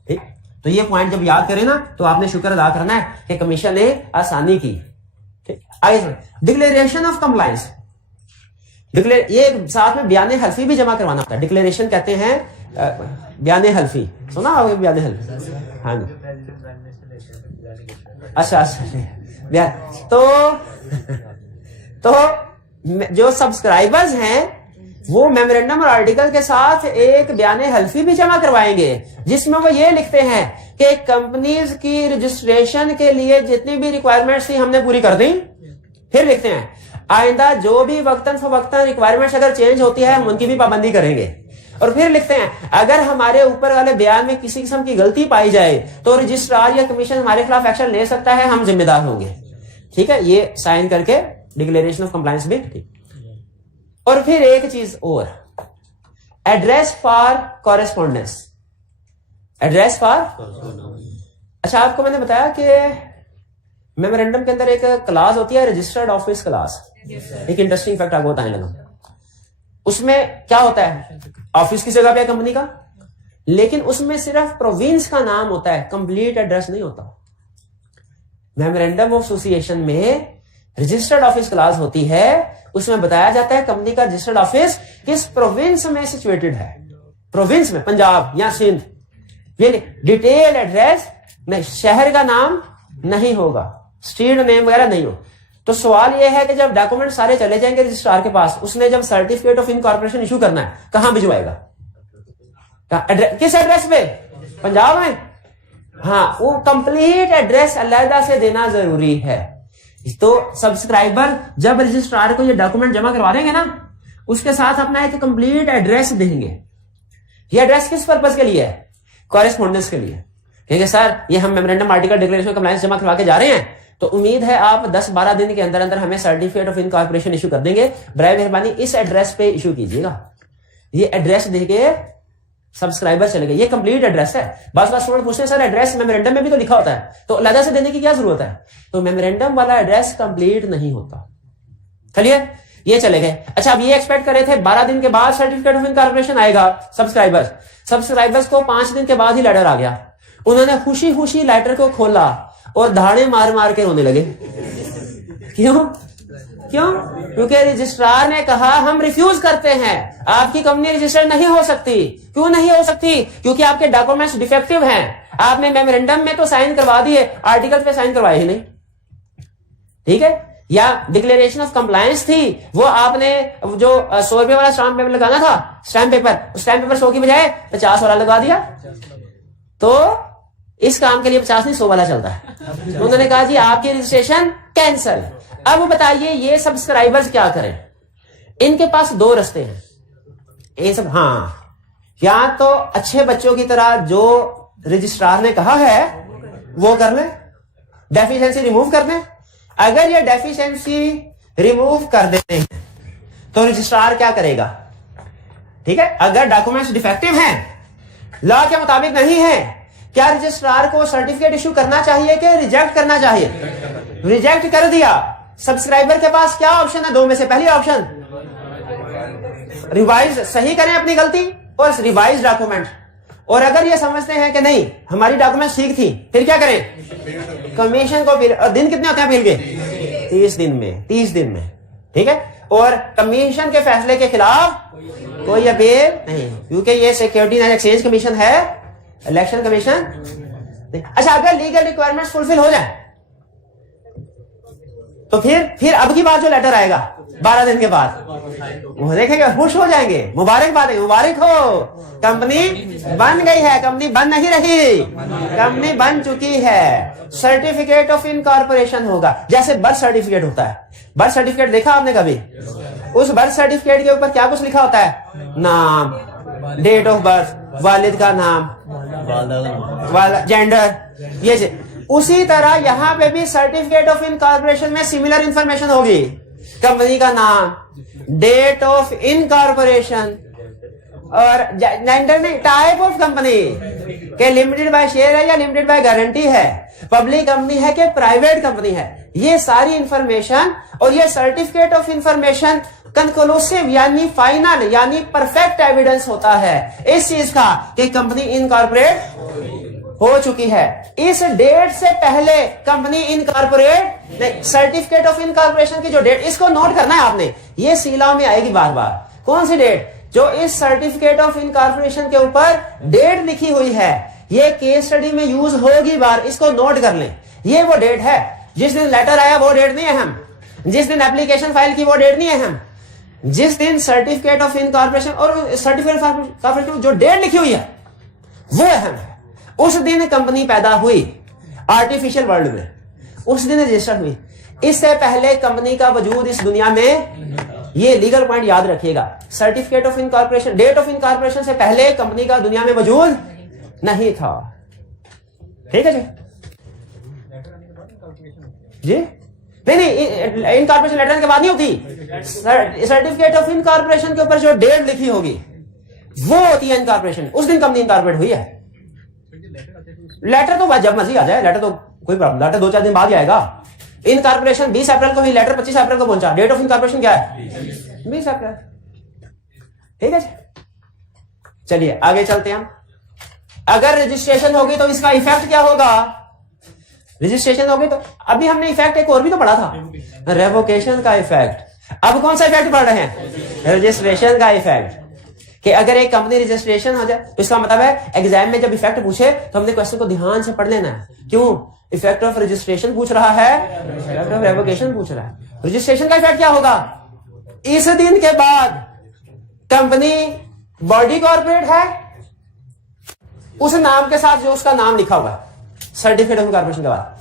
ठीक। तो ये पॉइंट जब याद करें ना तो आपने शुक्र अदा करना है कि कमीशन ने आसानी की, ठीक। आगे डिक्लेरेशन ऑफ कंप्लायंस, ये साथ में बयान हल्फी भी जमा करवाना होता है, डिक्लेरेशन कहते हैं बयान हल्फी, सुना होगा बयान हल्फी, हाँ जी, अच्छा तो जो सब्सक्राइबर्स हैं वो मेमोरेंडम और आर्टिकल के साथ एक बयान हल्फी भी जमा करवाएंगे, जिसमें वो ये लिखते हैं कि कंपनीज की रजिस्ट्रेशन के लिए जितनी भी रिक्वायरमेंट्स थी हमने पूरी कर दी। फिर लिखते हैं आइंदा जो भी वक्तन फवक्तन रिक्वायरमेंट्स अगर चेंज होती है हम उनकी भी पाबंदी करेंगे। और फिर लिखते हैं अगर हमारे ऊपर वाले बयान में किसी किस्म की गलती पाई जाए तो रजिस्ट्रार या कमीशन हमारे खिलाफ एक्शन ले सकता है, हम जिम्मेदार होंगे, ठीक है। ये साइन करके डिक्लेरेशन ऑफ कंप्लायंस भी, ठीक। और फिर एक चीज और, address for correspondence, address for, अच्छा आपको मैंने बताया कि मेमोरेंडम के अंदर एक क्लास होती है रजिस्टर्ड ऑफिस क्लास, एक इंटरेस्टिंग फैक्ट आपको बताने लगा। उसमें क्या होता है, ऑफिस की जगह पे है कंपनी का, लेकिन उसमें सिर्फ प्रोविंस का नाम होता है, कंप्लीट एड्रेस नहीं होता। मेमोरेंडम ऑफ एसोसिएशन में रजिस्टर्ड ऑफिस क्लास होती है, उसमें बताया जाता है कंपनी का रजिस्टर्ड ऑफिस किस प्रोविंस में सिचुएटेड है, प्रोविंस में पंजाब या सिंध, ये डिटेल एड्रेस नहीं, शहर का नाम नहीं होगा, स्ट्रीट नेम वगैरह नहीं हो, तो सवाल यह है कि जब डॉक्यूमेंट सारे चले जाएंगे रजिस्ट्रार के पास, उसने जब सर्टिफिकेट ऑफ इनकॉर्पोरेशन इशू करना है, कहां भिजवाएगा? किस एड्रेस पे? पंजाब में? हाँ, वो कंप्लीट एड्रेस अलहदा से देना जरूरी है। तो सब्सक्राइबर जब रजिस्ट्रार को ये डॉक्यूमेंट जमा करवा देंगे ना, उसके साथ अपना एक कंप्लीट एड्रेस देंगे। ये एड्रेस किस पर्पज के लिए है? कॉरेस्पॉन्डेंस के लिए। कहेंगे सर ये हम मेमोरेंडम आर्टिकल डिक्लेरेशन कंप्लायंस जमा करवा के जा रहे हैं, तो उम्मीद है आप 10-12 दिन के अंदर अंदर हमें सर्टिफिकेट ऑफ इनकॉर्पोरेशन इशू कर देंगे, बराए मेहरबानी इस एड्रेस पे इशू कीजिएगा। ये एड्रेस देके सब्सक्राइबर चले गए, ये कंप्लीट एड्रेस है। बस स्टूडेंट पूछते हैं सर एड्रेस मेमोरेंडम में भी तो लिखा होता है, तो अलग से देने की क्या जरूरत है? तो मेमोरेंडम वाला एड्रेस कंप्लीट नहीं होता। चलिए ये चले गए। अच्छा, अब ये एक्सपेक्ट करे थे 12 दिन के बाद सर्टिफिकेट ऑफ इनकॉर्पोरेशन आएगा। सब्सक्राइबर्स को 5 दिन के बाद ही लेटर आ गया। उन्होंने खुशी खुशी लेटर को खोला और धाड़े मार मार के रोने लगे। क्यों? क्योंकि रजिस्ट्रार ने कहा हम रिफ्यूज करते हैं, आपकी कंपनी रजिस्टर्ड नहीं हो सकती। क्यों नहीं हो सकती? क्योंकि आपके डॉक्यूमेंट्स डिफेक्टिव हैं। आपने मेमोरेंडम में तो साइन करवा दिए, आर्टिकल पे साइन करवाए ही नहीं। ठीक है, या डिक्लेरेशन ऑफ कंप्लायंस थी, वो आपने जो 100 रुपए वाला स्टैम्प पेपर लगाना था, स्टैम्प पेपर 100 की बजाय 50 वाला लगा दिया। तो इस काम के लिए 50 नहीं 100 वाला चलता है। तो उन्होंने कहा जी आपकी रजिस्ट्रेशन कैंसल। अब बताइए ये सब्सक्राइबर्स क्या करें? इनके पास 2 रास्ते हैं। ये सब, हाँ, या तो अच्छे बच्चों की तरह जो रजिस्ट्रार ने कहा है वो कर ले, डेफिशिएंसी रिमूव कर ले। अगर ये डेफिशिएंसी रिमूव कर देते हैं तो रजिस्ट्रार क्या करेगा? ठीक है, अगर डॉक्यूमेंट्स डिफेक्टिव हैं, लॉ के मुताबिक नहीं है, क्या रजिस्ट्रार को सर्टिफिकेट इशू करना चाहिए कि रिजेक्ट करना चाहिए? रिजेक्ट कर दिया। सब्सक्राइबर के पास क्या ऑप्शन है? 2 में से पहली ऑप्शन, रिवाइज, सही करें अपनी गलती और रिवाइज डॉक्यूमेंट। और अगर ये समझते हैं कि नहीं हमारी डॉक्यूमेंट ठीक थी, फिर क्या करें? कमीशन को अपील। और दिन कितने होते हैं अपील के? 30 दिन में। 30 दिन में, ठीक है। और कमीशन के फैसले के खिलाफ कोई अपील नहीं, क्योंकि ये सिक्योरिटीज एंड एक्सचेंज कमीशन है, इलेक्शन कमीशन। अच्छा, अगर लीगल रिक्वायरमेंट्स फुलफिल हो जाए तो फिर अब की बार जो लेटर आएगा 12 दिन के बाद, वो देखेंगे, खुश हो जाएंगे, मुबारकबाद, मुबारक हो, कंपनी बन गई है। कंपनी बन नहीं रही, कंपनी बन चुकी है। सर्टिफिकेट ऑफ इनकॉर्पोरेशन होगा, जैसे बर्थ सर्टिफिकेट होता है। बर्थ सर्टिफिकेट देखा आपने कभी? उस बर्थ सर्टिफिकेट के ऊपर क्या कुछ लिखा होता है? नाम, डेट ऑफ बर्थ, वालिद का नाम, जेंडर, ये। उसी तरह यहां पे भी सर्टिफिकेट ऑफ इनकॉर्पोरेशन में सिमिलर इंफॉर्मेशन होगी। कंपनी का नाम, डेट ऑफ इनकॉर्पोरेशन और जेंडर नहीं, टाइप ऑफ कंपनी के लिमिटेड बाय शेयर है या लिमिटेड बाय गारंटी है, पब्लिक कंपनी है कि प्राइवेट कंपनी है। ये सारी इंफॉर्मेशन और ये सर्टिफिकेट ऑफ इंफॉर्मेशन कंक्लूसिव यानी फाइनल यानी परफेक्ट एविडेंस होता है इस चीज का कि कंपनी इनकॉर्पोरेट हो चुकी है। इस डेट से पहले company incorporate, certificate of incorporation की जो डेट, इसको नोट करना है आपने, ये सीला में आएगी बार बार। कौन सी डेट? जो इस सर्टिफिकेट ऑफ इनकॉर्पोरेशन के ऊपर डेट लिखी हुई है, ये केस स्टडी में यूज होगी बार, इसको नोट कर लें। ये वो डेट है, जिस दिन लेटर आया वो डेट नहीं है हम, जिस दिन एप्लीकेशन फाइल की वो डेट नहीं है हम, जिस दिन सर्टिफिकेट ऑफ इनकॉर्पोरेशन और सर्टिफिकेट ऑफ इनकॉर्पोरेशन जो डेट लिखी हुई है वो अहम है। उस दिन कंपनी पैदा हुई आर्टिफिशियल वर्ल्ड में, उस दिन रजिस्टर हुई। इससे पहले कंपनी का वजूद इस दुनिया में, ये लीगल पॉइंट याद रखिएगा, certificate of incorporation, date of incorporation से पहले कंपनी का दुनिया में वजूद नहीं था। ठीक है जी? नहीं, इनकॉर्पोरेशन लेटर के बाद नहीं होती। सर्टिफिकेट ऑफ इनकॉर्पोरेशन के ऊपर जो डेट लिखी होगी वो होती है इनकॉर्पोरेशन, उस दिन कंपनी इनकॉर्पोरेट हुई है। लेटर तो जब मर्जी आ जाए, लेटर तो कोई प्रॉब्लम, लेटर 2-4 दिन बाद ही आएगा। इनकॉर्पोरेशन 20 अप्रैल को हुई, लेटर 25 अप्रैल को पहुंचा। डेट ऑफ इनकॉर्पोरेशन क्या है? 20 अप्रैल। ठीक है, चलिए आगे चलते हैं हम। अगर रजिस्ट्रेशन होगी तो इसका इफेक्ट क्या होगा? रजिस्ट्रेशन होगी तो अभी हमने इफेक्ट एक और भी तो पढ़ा था, रेवोकेशन का इफेक्ट। अब कौन सा इफेक्ट पढ़ रहे हैं? रजिस्ट्रेशन का इफेक्ट। कि अगर एक कंपनी रजिस्ट्रेशन हो जाए तो इसका मतलब है एग्जाम में जब इफेक्ट पूछे तो हमने क्वेश्चन को ध्यान से पढ़ लेना है। क्यों? इफेक्ट ऑफ रजिस्ट्रेशन पूछ रहा है, इफेक्ट ऑफ रेवोकेशन पूछ रहा है। रजिस्ट्रेशन का इफेक्ट क्या होगा? इस दिन के बाद कंपनी बॉडी कॉर्पोरेट है, उस नाम के साथ जो उसका नाम लिखा हुआ है सर्टिफिकेट ऑफ कॉर्पोरेशन के बाद,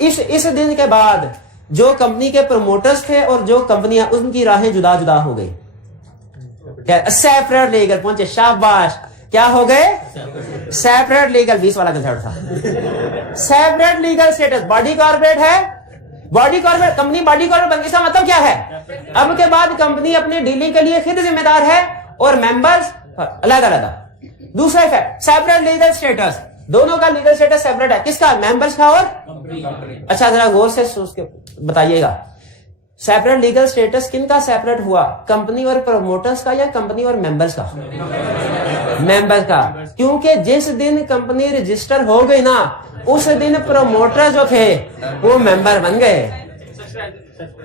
इस दिन के बाद जो कंपनी के प्रोमोटर्स थे और जो कंपनियां, उनकी राहें जुदा जुदा हो गई। सेपरेट लीगल पहुंचे, शाबाश, क्या हो गए? सेपरेट लीगल, 20 वाला कंसेप्ट था। Separate legal status, body corporate है, body corporate company body corporate बन, इसका मतलब क्या है? अब के बाद कंपनी अपनी डीलिंग के लिए खुद जिम्मेदार है और मेंबर्स अलग अलग। दूसरा इफेक्ट, सेपरेट लीगल स्टेटस, दोनों का लीगल स्टेटस सेपरेट है, किसका? मेंबर्स का और अच्छा जरा गौर से सोच के बताइएगा, सेपरेट लीगल स्टेटस किनका सेपरेट हुआ? कंपनी और प्रमोटर्स का या कंपनी और मेंबर्स का? मेंबर्स का, क्योंकि जिस दिन कंपनी रजिस्टर हो गई ना, उस दिन प्रमोटर जो थे वो मेंबर बन गए,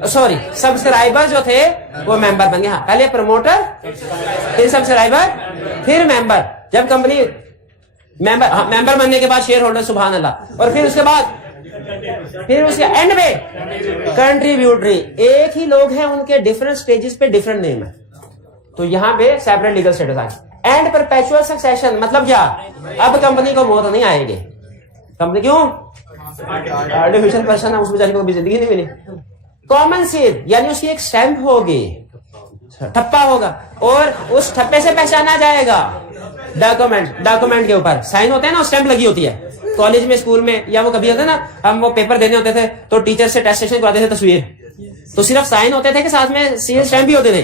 सॉरी सब्सक्राइबर जो थे वो मेंबर बन गए। हाँ, पहले प्रमोटर, फिर सब्सक्राइबर, फिर मेंबर। जब कंपनी मेंबर, हाँ, मेंबर बनने के बाद शेयर होल्डर, सुभान अल्लाह, और फिर उसके बाद फिर उसके एंड में कंट्रीब्यूटरी। एक ही लोग हैं, उनके डिफरेंट स्टेजेस पे डिफरेंट नेम है, तो यहां पे सेपरेट लीगल स्टेटस आए। एंड परपेचुअल सक्सेशन मतलब क्या? अब कंपनी को मौत नहीं आएगी। कंपनी क्यों? आर्टिफिशियल पर्सन है, उस बेचारे को भी जिंदगी नहीं मिली। कॉमन सील यानी उसकी एक स्टैंप होगी, ठप्पा होगा, और उस ठप्पे से पहचाना जाएगा। डॉक्यूमेंट के ऊपर साइन होते हैं ना, स्टैंप लगी होती है कॉलेज में, स्कूल में, या वो कभी होता है ना, हम वो पेपर देने होते थे तो टीचर से टेस्टेशन करवाते थे, तस्वीर, तो सिर्फ साइन होते थे कि साथ में सील स्टैंप भी होते थे।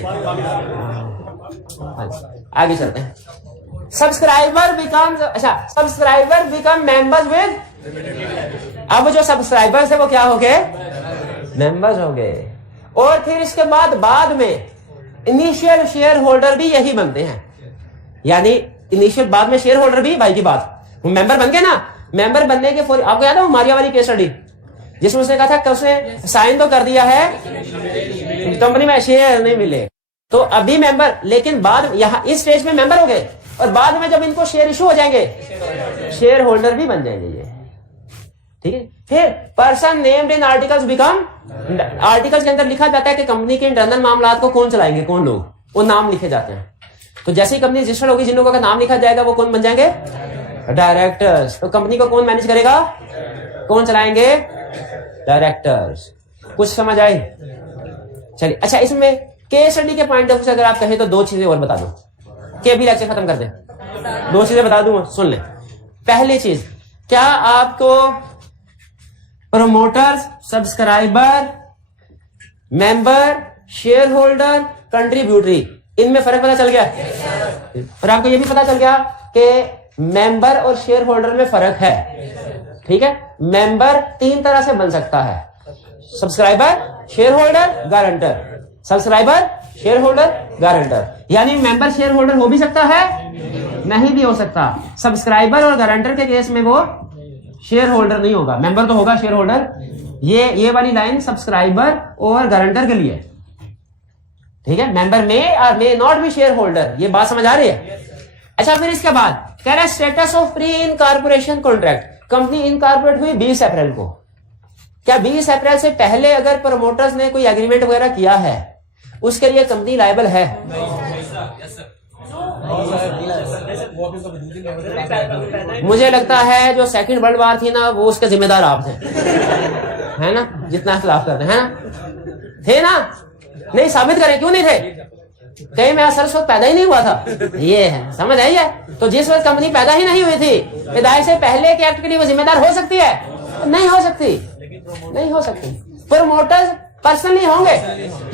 आगे चलते हैं। सब्सक्राइबर बिकम, अच्छा सब्सक्राइबर बिकम मेंबर्स विद, अब जो सब्सक्राइबर्स है वो क्या हो गए? मेंबर्स हो गए। और फिर इसके बाद में इनिशियल शेयर होल्डर भी यही बनते हैं, यानी इनिशियल बाद में शेयर होल्डर भी, भाई की बात, वो मेंबर बन गए ना। मेंबर बनने के फौरी, आपको याद है मारिया वाली केस स्टडी जिसमें उसने कहा था कि उसने साइन तो कर दिया है, कंपनी में शेयर नहीं मिले, तो अभी मेंबर, लेकिन बाद यहाँ इस स्टेज में मेंबर हो गए, और बाद में जब इनको शेयर इशू हो जाएंगे, शेयर होल्डर भी बन जाएंगे ये, ठीक है। फिर person named in articles become, articles के अंदर लिखा जाता है कि कंपनी के इंटरनल मामला को कौन चलाएंगे, कौन लोग, वो नाम लिखे जाते हैं। तो जैसे ही कंपनी रजिस्टर्ड होगी, जिन लोगों का नाम लिखा जाएगा वो कौन बन जाएंगे? डायरेक्टर्स। तो कंपनी को कौन मैनेज करेगा, कौन चलाएंगे? डायरेक्टर्स। कुछ समझ आई? चलिए, अच्छा इसमें केस स्टडी के पॉइंट ऑफ व्यू से अगर आप कहें तो दो चीजें और बता दो, कि अभी लेक्चर खत्म कर दें, दो चीजें बता दूं, सुन लें। पहली चीज, क्या आपको promoters, subscriber, member, share holder, contributory, इनमें फर्क पता चल गया? और आपको यह भी पता चल गया कि मेंबर और शेयर होल्डर में फर्क है, ठीक है। मेंबर तीन तरह से बन सकता है, subscriber, share holder, guarantor, subscriber, share holder, guarantor. यानी मेंबर शेयर होल्डर हो भी सकता है, नहीं भी हो सकता। सब्सक्राइबर और गारंटर के केस में वो शेयर होल्डर नहीं होगा, मेंबर तो होगा, शेयर होल्डर। ये वाली लाइन सब्सक्राइबर और गारंटर के लिए, ठीक है। मेंबर में और may not be share holder, ये बात समझ आ रही है? अच्छा, फिर इसके बाद कह रहा है status of pre incorporation contract. Company incorporate हुई 20 अप्रैल को, क्या 20 अप्रैल से पहले अगर प्रमोटर्स ने कोई एग्रीमेंट वगैरह किया है, उसके लिए कंपनी लायबल है? मुझे लगता है जो सेकंड वर्ल्ड वॉर थी ना, वो उसके जिम्मेदार आप थे, है ना, जितना खिलाफ करते हैं ना, थे ना? नहीं, साबित करें क्यों नहीं थे? कहीं मैं असर उस वक्त पैदा ही नहीं हुआ था, ये है, समझ आई है? तो जिस वक्त कंपनी पैदा ही नहीं हुई थी, पैदाइश से पहले के एक्ट के लिए वो जिम्मेदार हो सकती है? नहीं हो सकती, नहीं हो सकती। प्रमोटर्स पर्सनली होंगे,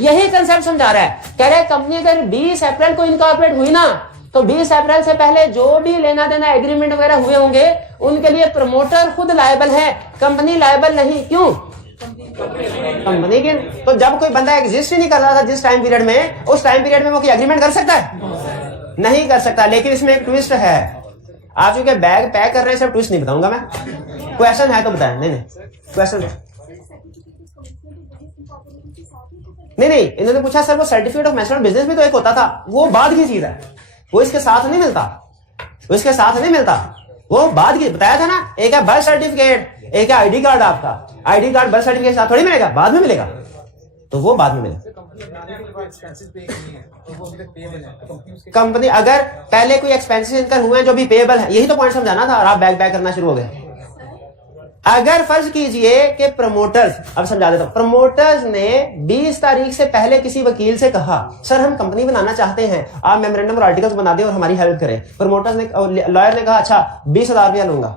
यही कंसेप्ट समझा रहा है। कह रहे कंपनी अगर 20 अप्रैल को इनकॉर्पोरेट हुई ना, तो 20 अप्रैल से पहले जो भी लेना देना एग्रीमेंट वगैरह हुए होंगे, उनके लिए प्रमोटर खुद लायबल है, कंपनी लायबल नहीं। क्यों? कंपनी के, तो जब कोई बंदा एग्जिस्ट ही नहीं कर रहा था जिस टाइम पीरियड में, उस टाइम पीरियड में वो कोई एग्रीमेंट कर सकता है? नहीं कर सकता। लेकिन इसमें एक ट्विस्ट है, आप चूंकि बैग पैक कर रहे हैं, सब ट्विस्ट नहीं बताऊंगा मैं, क्वेश्चन है तो बताएं। नहीं क्वेश्चन नहीं, इन्होंने पूछा सर वो सर्टिफिकेट ऑफ मैनेजमेंट बिजनेस भी तो एक होता था, वो बाद की चीज है, वो इसके साथ नहीं मिलता, वो इसके साथ नहीं मिलता। वो बाद की बताया था ना, एक है बर्थ सर्टिफिकेट, एक है आईडी कार्ड। आपका आईडी कार्ड बर्थ सर्टिफिकेट साथ थोड़ी मिलेगा, बाद में मिलेगा, तो वो बाद में मिलेगा। कंपनी अगर पहले कोई एक्सपेंसेस इनकर हुए हैं जो भी पेएबल है, यही तो पॉइंट समझाना था और आप बैक करना शुरू हो गए। अगर फर्ज कीजिए कि प्रमोटर्स, अब समझा देता हूं, प्रमोटर्स ने 20 तारीख से पहले किसी वकील से कहा सर हम कंपनी बनाना चाहते हैं, आप मेमोरेंडम और आर्टिकल्स बना दें और हमारी हेल्प करें। प्रमोटर्स ने, लॉयर ने कहा अच्छा 20,000 रुपया लूंगा।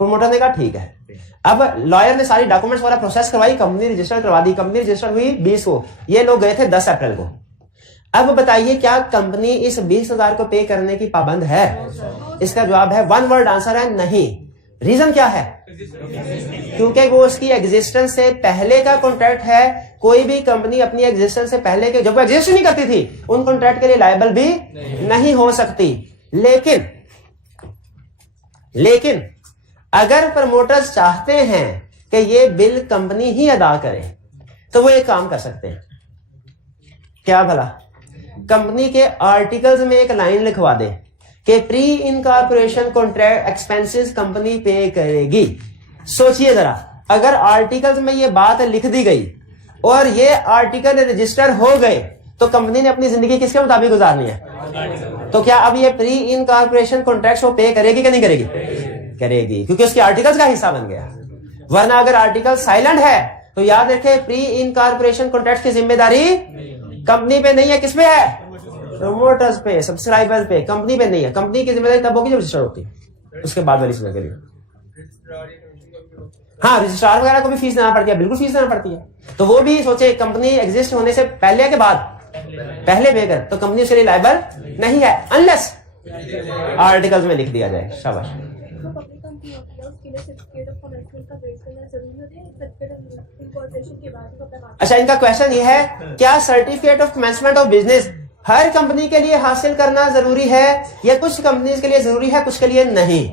प्रमोटर ने कहा ठीक है। अब लॉयर ने सारी डॉक्यूमेंट्स वाला प्रोसेस करवाई, कंपनी रजिस्टर करवा दी। कंपनी रजिस्टर हुई 20 को, ये लोग गए थे 10 अप्रैल को। अब बताइए क्या कंपनी इस 20,000 को पे करने की पाबंद है? इसका जवाब है, वन वर्ड आंसर है नहीं। रीजन क्या है? क्योंकि वो उसकी एग्जिस्टेंस से पहले का कॉन्ट्रैक्ट है। कोई भी कंपनी अपनी एग्जिस्टेंस से पहले के, जब वो एग्जिस्ट नहीं करती थी, उन कॉन्ट्रैक्ट के लिए लायबल भी नहीं हो सकती। लेकिन अगर प्रमोटर्स चाहते हैं कि ये बिल कंपनी ही अदा करे, तो वो एक काम कर सकते हैं। क्या भला? कंपनी के आर्टिकल्स में एक लाइन लिखवा दे कि pre incorporation contract expenses company पे करेगी। सोचिए जरा, अगर आर्टिकल्स में ये बात लिख दी गई और ये आर्टिकल रजिस्टर हो गए, तो कंपनी ने अपनी जिंदगी किसके मुताबिक गुजारनी है? तो क्या अब ये प्री इनकॉर्पोरेशन कॉन्ट्रैक्ट वो पे करेगी कि नहीं करेगी? करेगी, क्योंकि उसके आर्टिकल्स का हिस्सा बन गया। वरना अगर आर्टिकल साइलेंट है तो याद रखें, प्री इनकॉर्पोरेशन कॉन्ट्रैक्ट की जिम्मेदारी कंपनी पे नहीं है। किस पे है? प्रमोटर्स पे, सब्सक्राइबर पे, कंपनी पे नहीं है। कंपनी की जिम्मेदारी तब होगी जब रजिस्टर होती है, उसके बाद वाली चीजों के लिए। हाँ, रजिस्ट्रार वगैरह को भी फीस देना पड़ती है, बिल्कुल फीस देना पड़ती है। तो वो भी सोचे कंपनी एग्जिस्ट होने से पहले के बाद, पहले पे कर, तो कंपनी उसके लिए लायबल नहीं है, अनलेस आर्टिकल्स में लिख दिया जाए। शाबाश। अच्छा, इनका क्वेश्चन ये है, क्या certificate of commencement of business her company के लिए हासिल करना जरूरी है या कुछ कंपनीज के लिए जरूरी है, कुछ के लिए नहीं?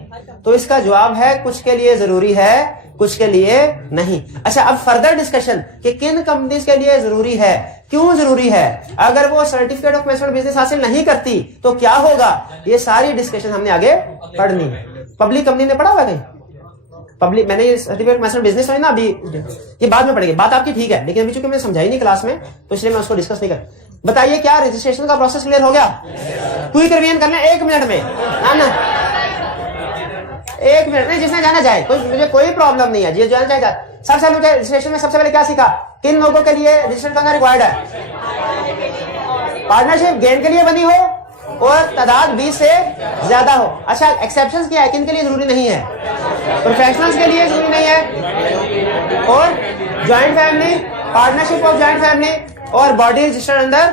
तो इसका जवाब है कुछ के लिए जरूरी है, कुछ के लिए नहीं। अच्छा, अब फर्दर डिस्कशन कि किन कंपनीज के लिए जरूरी है, क्यों जरूरी है, अगर वो सर्टिफिकेट ऑफ कमेंसमेंट बिजनेस हासिल नहीं करती तो क्या होगा, ये सारी डिस्कशन हमने आगे पढ़नी है। पब्लिक कंपनी ने पढ़ा हुआ कहीं? पब्लिक, मैंने सर्टिफिकेट कमेंसमेंट बिजनेस है ना, अभी ये बाद में पढ़ेंगे। बात आपकी ठीक है, लेकिन अभी चूंकि मैंने समझाई नहीं क्लास में, तो इसलिए मैं उसको डिस्कस नहीं कर। बताइए क्या रजिस्ट्रेशन का प्रोसेस क्लियर हो गया? क्विक रिवीजन करना 1 मिनट में, ना 1 मिनट में, जिसने जाना चाहे, मुझे कोई प्रॉब्लम नहीं है, जिसे जाना चाहेगा। सबसे पहले रजिस्ट्रेशन में सबसे पहले क्या सीखा? किन लोगों के लिए रजिस्ट्रेशन करना रिक्वायर्ड है? पार्टनरशिप गेन के लिए बनी हो और तादाद 20 से ज्यादा हो। अच्छा, एक्सेप्शंस क्या है, किन के लिए जरूरी नहीं है? प्रोफेशनल्स के लिए जरूरी नहीं है, और joint family, partnership of joint family, और body registered under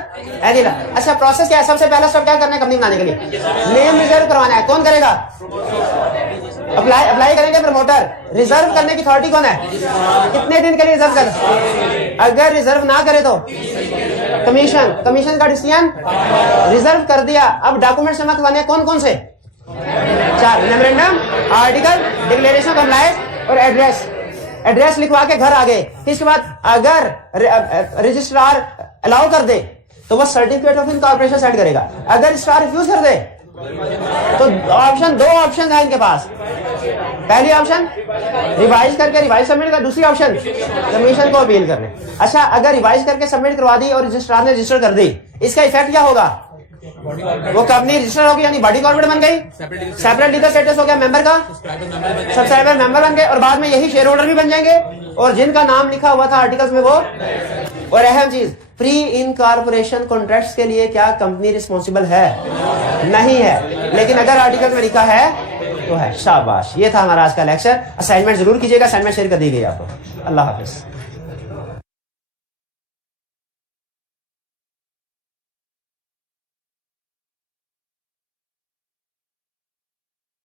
any law. अच्छा, प्रोसेस क्या है? सबसे पहला स्टेप क्या करना है कंपनी बनाने के लिए? नेम रिजर्व करवाना है। कौन करेगा? अप्लाई करेंगे प्रमोटर। रिजर्व करने की अथॉरिटी कौन है? कितने दिन के लिए रिजर्व कर? अगर रिजर्व ना करे तो कमीशन का डिसीजन रिजर्व कर दिया। अब डॉक्यूमेंट जमा करवाने कौन कौन से? 4, memorandum, article, declaration of compliance और एड्रेस लिखवा के घर आ गए। इसके बाद अगर रजिस्ट्रार अलाउ कर दे तो वह सर्टिफिकेट ऑफ इनकॉर्पोरेशन सेट करेगा। अगर रजिस्ट्रार रिफ्यूज कर दे तो दो ऑप्शन है इनके पास। पहली ऑप्शन रिवाइज करके रिवाइज सबमिट कर, दूसरी ऑप्शन कमीशन को अपील करने। अच्छा, अगर रिवाइज करके सबमिट करवा दी और रजिस्ट्रार ने रजिस्टर कर दी, इसका इफेक्ट क्या होगा? वो कंपनी रजिस्टर होगी, यानी बॉडी कॉर्पोरेट बन गई, सेपरेट लीगल स्टेटस हो गया मेंबर का, सब्सक्राइबर मेंबर बन गए, और बाद में यही शेयर होल्डर भी बन जाएंगे, और जिनका नाम लिखा हुआ था आर्टिकल्स में वो। और अहम चीज, प्री इनकॉर्पोरेशन कॉन्ट्रैक्ट्स के लिए क्या कंपनी रिस्पॉन्सिबल है? नहीं है, लेकिन अगर आर्टिकल में लिखा है तो है। शाबाश, ये था हमारा आज का लेक्चर। असाइनमेंट जरूर कीजिएगा, असाइनमेंट शेयर कर दी गई आपको। अल्लाह हाफिज।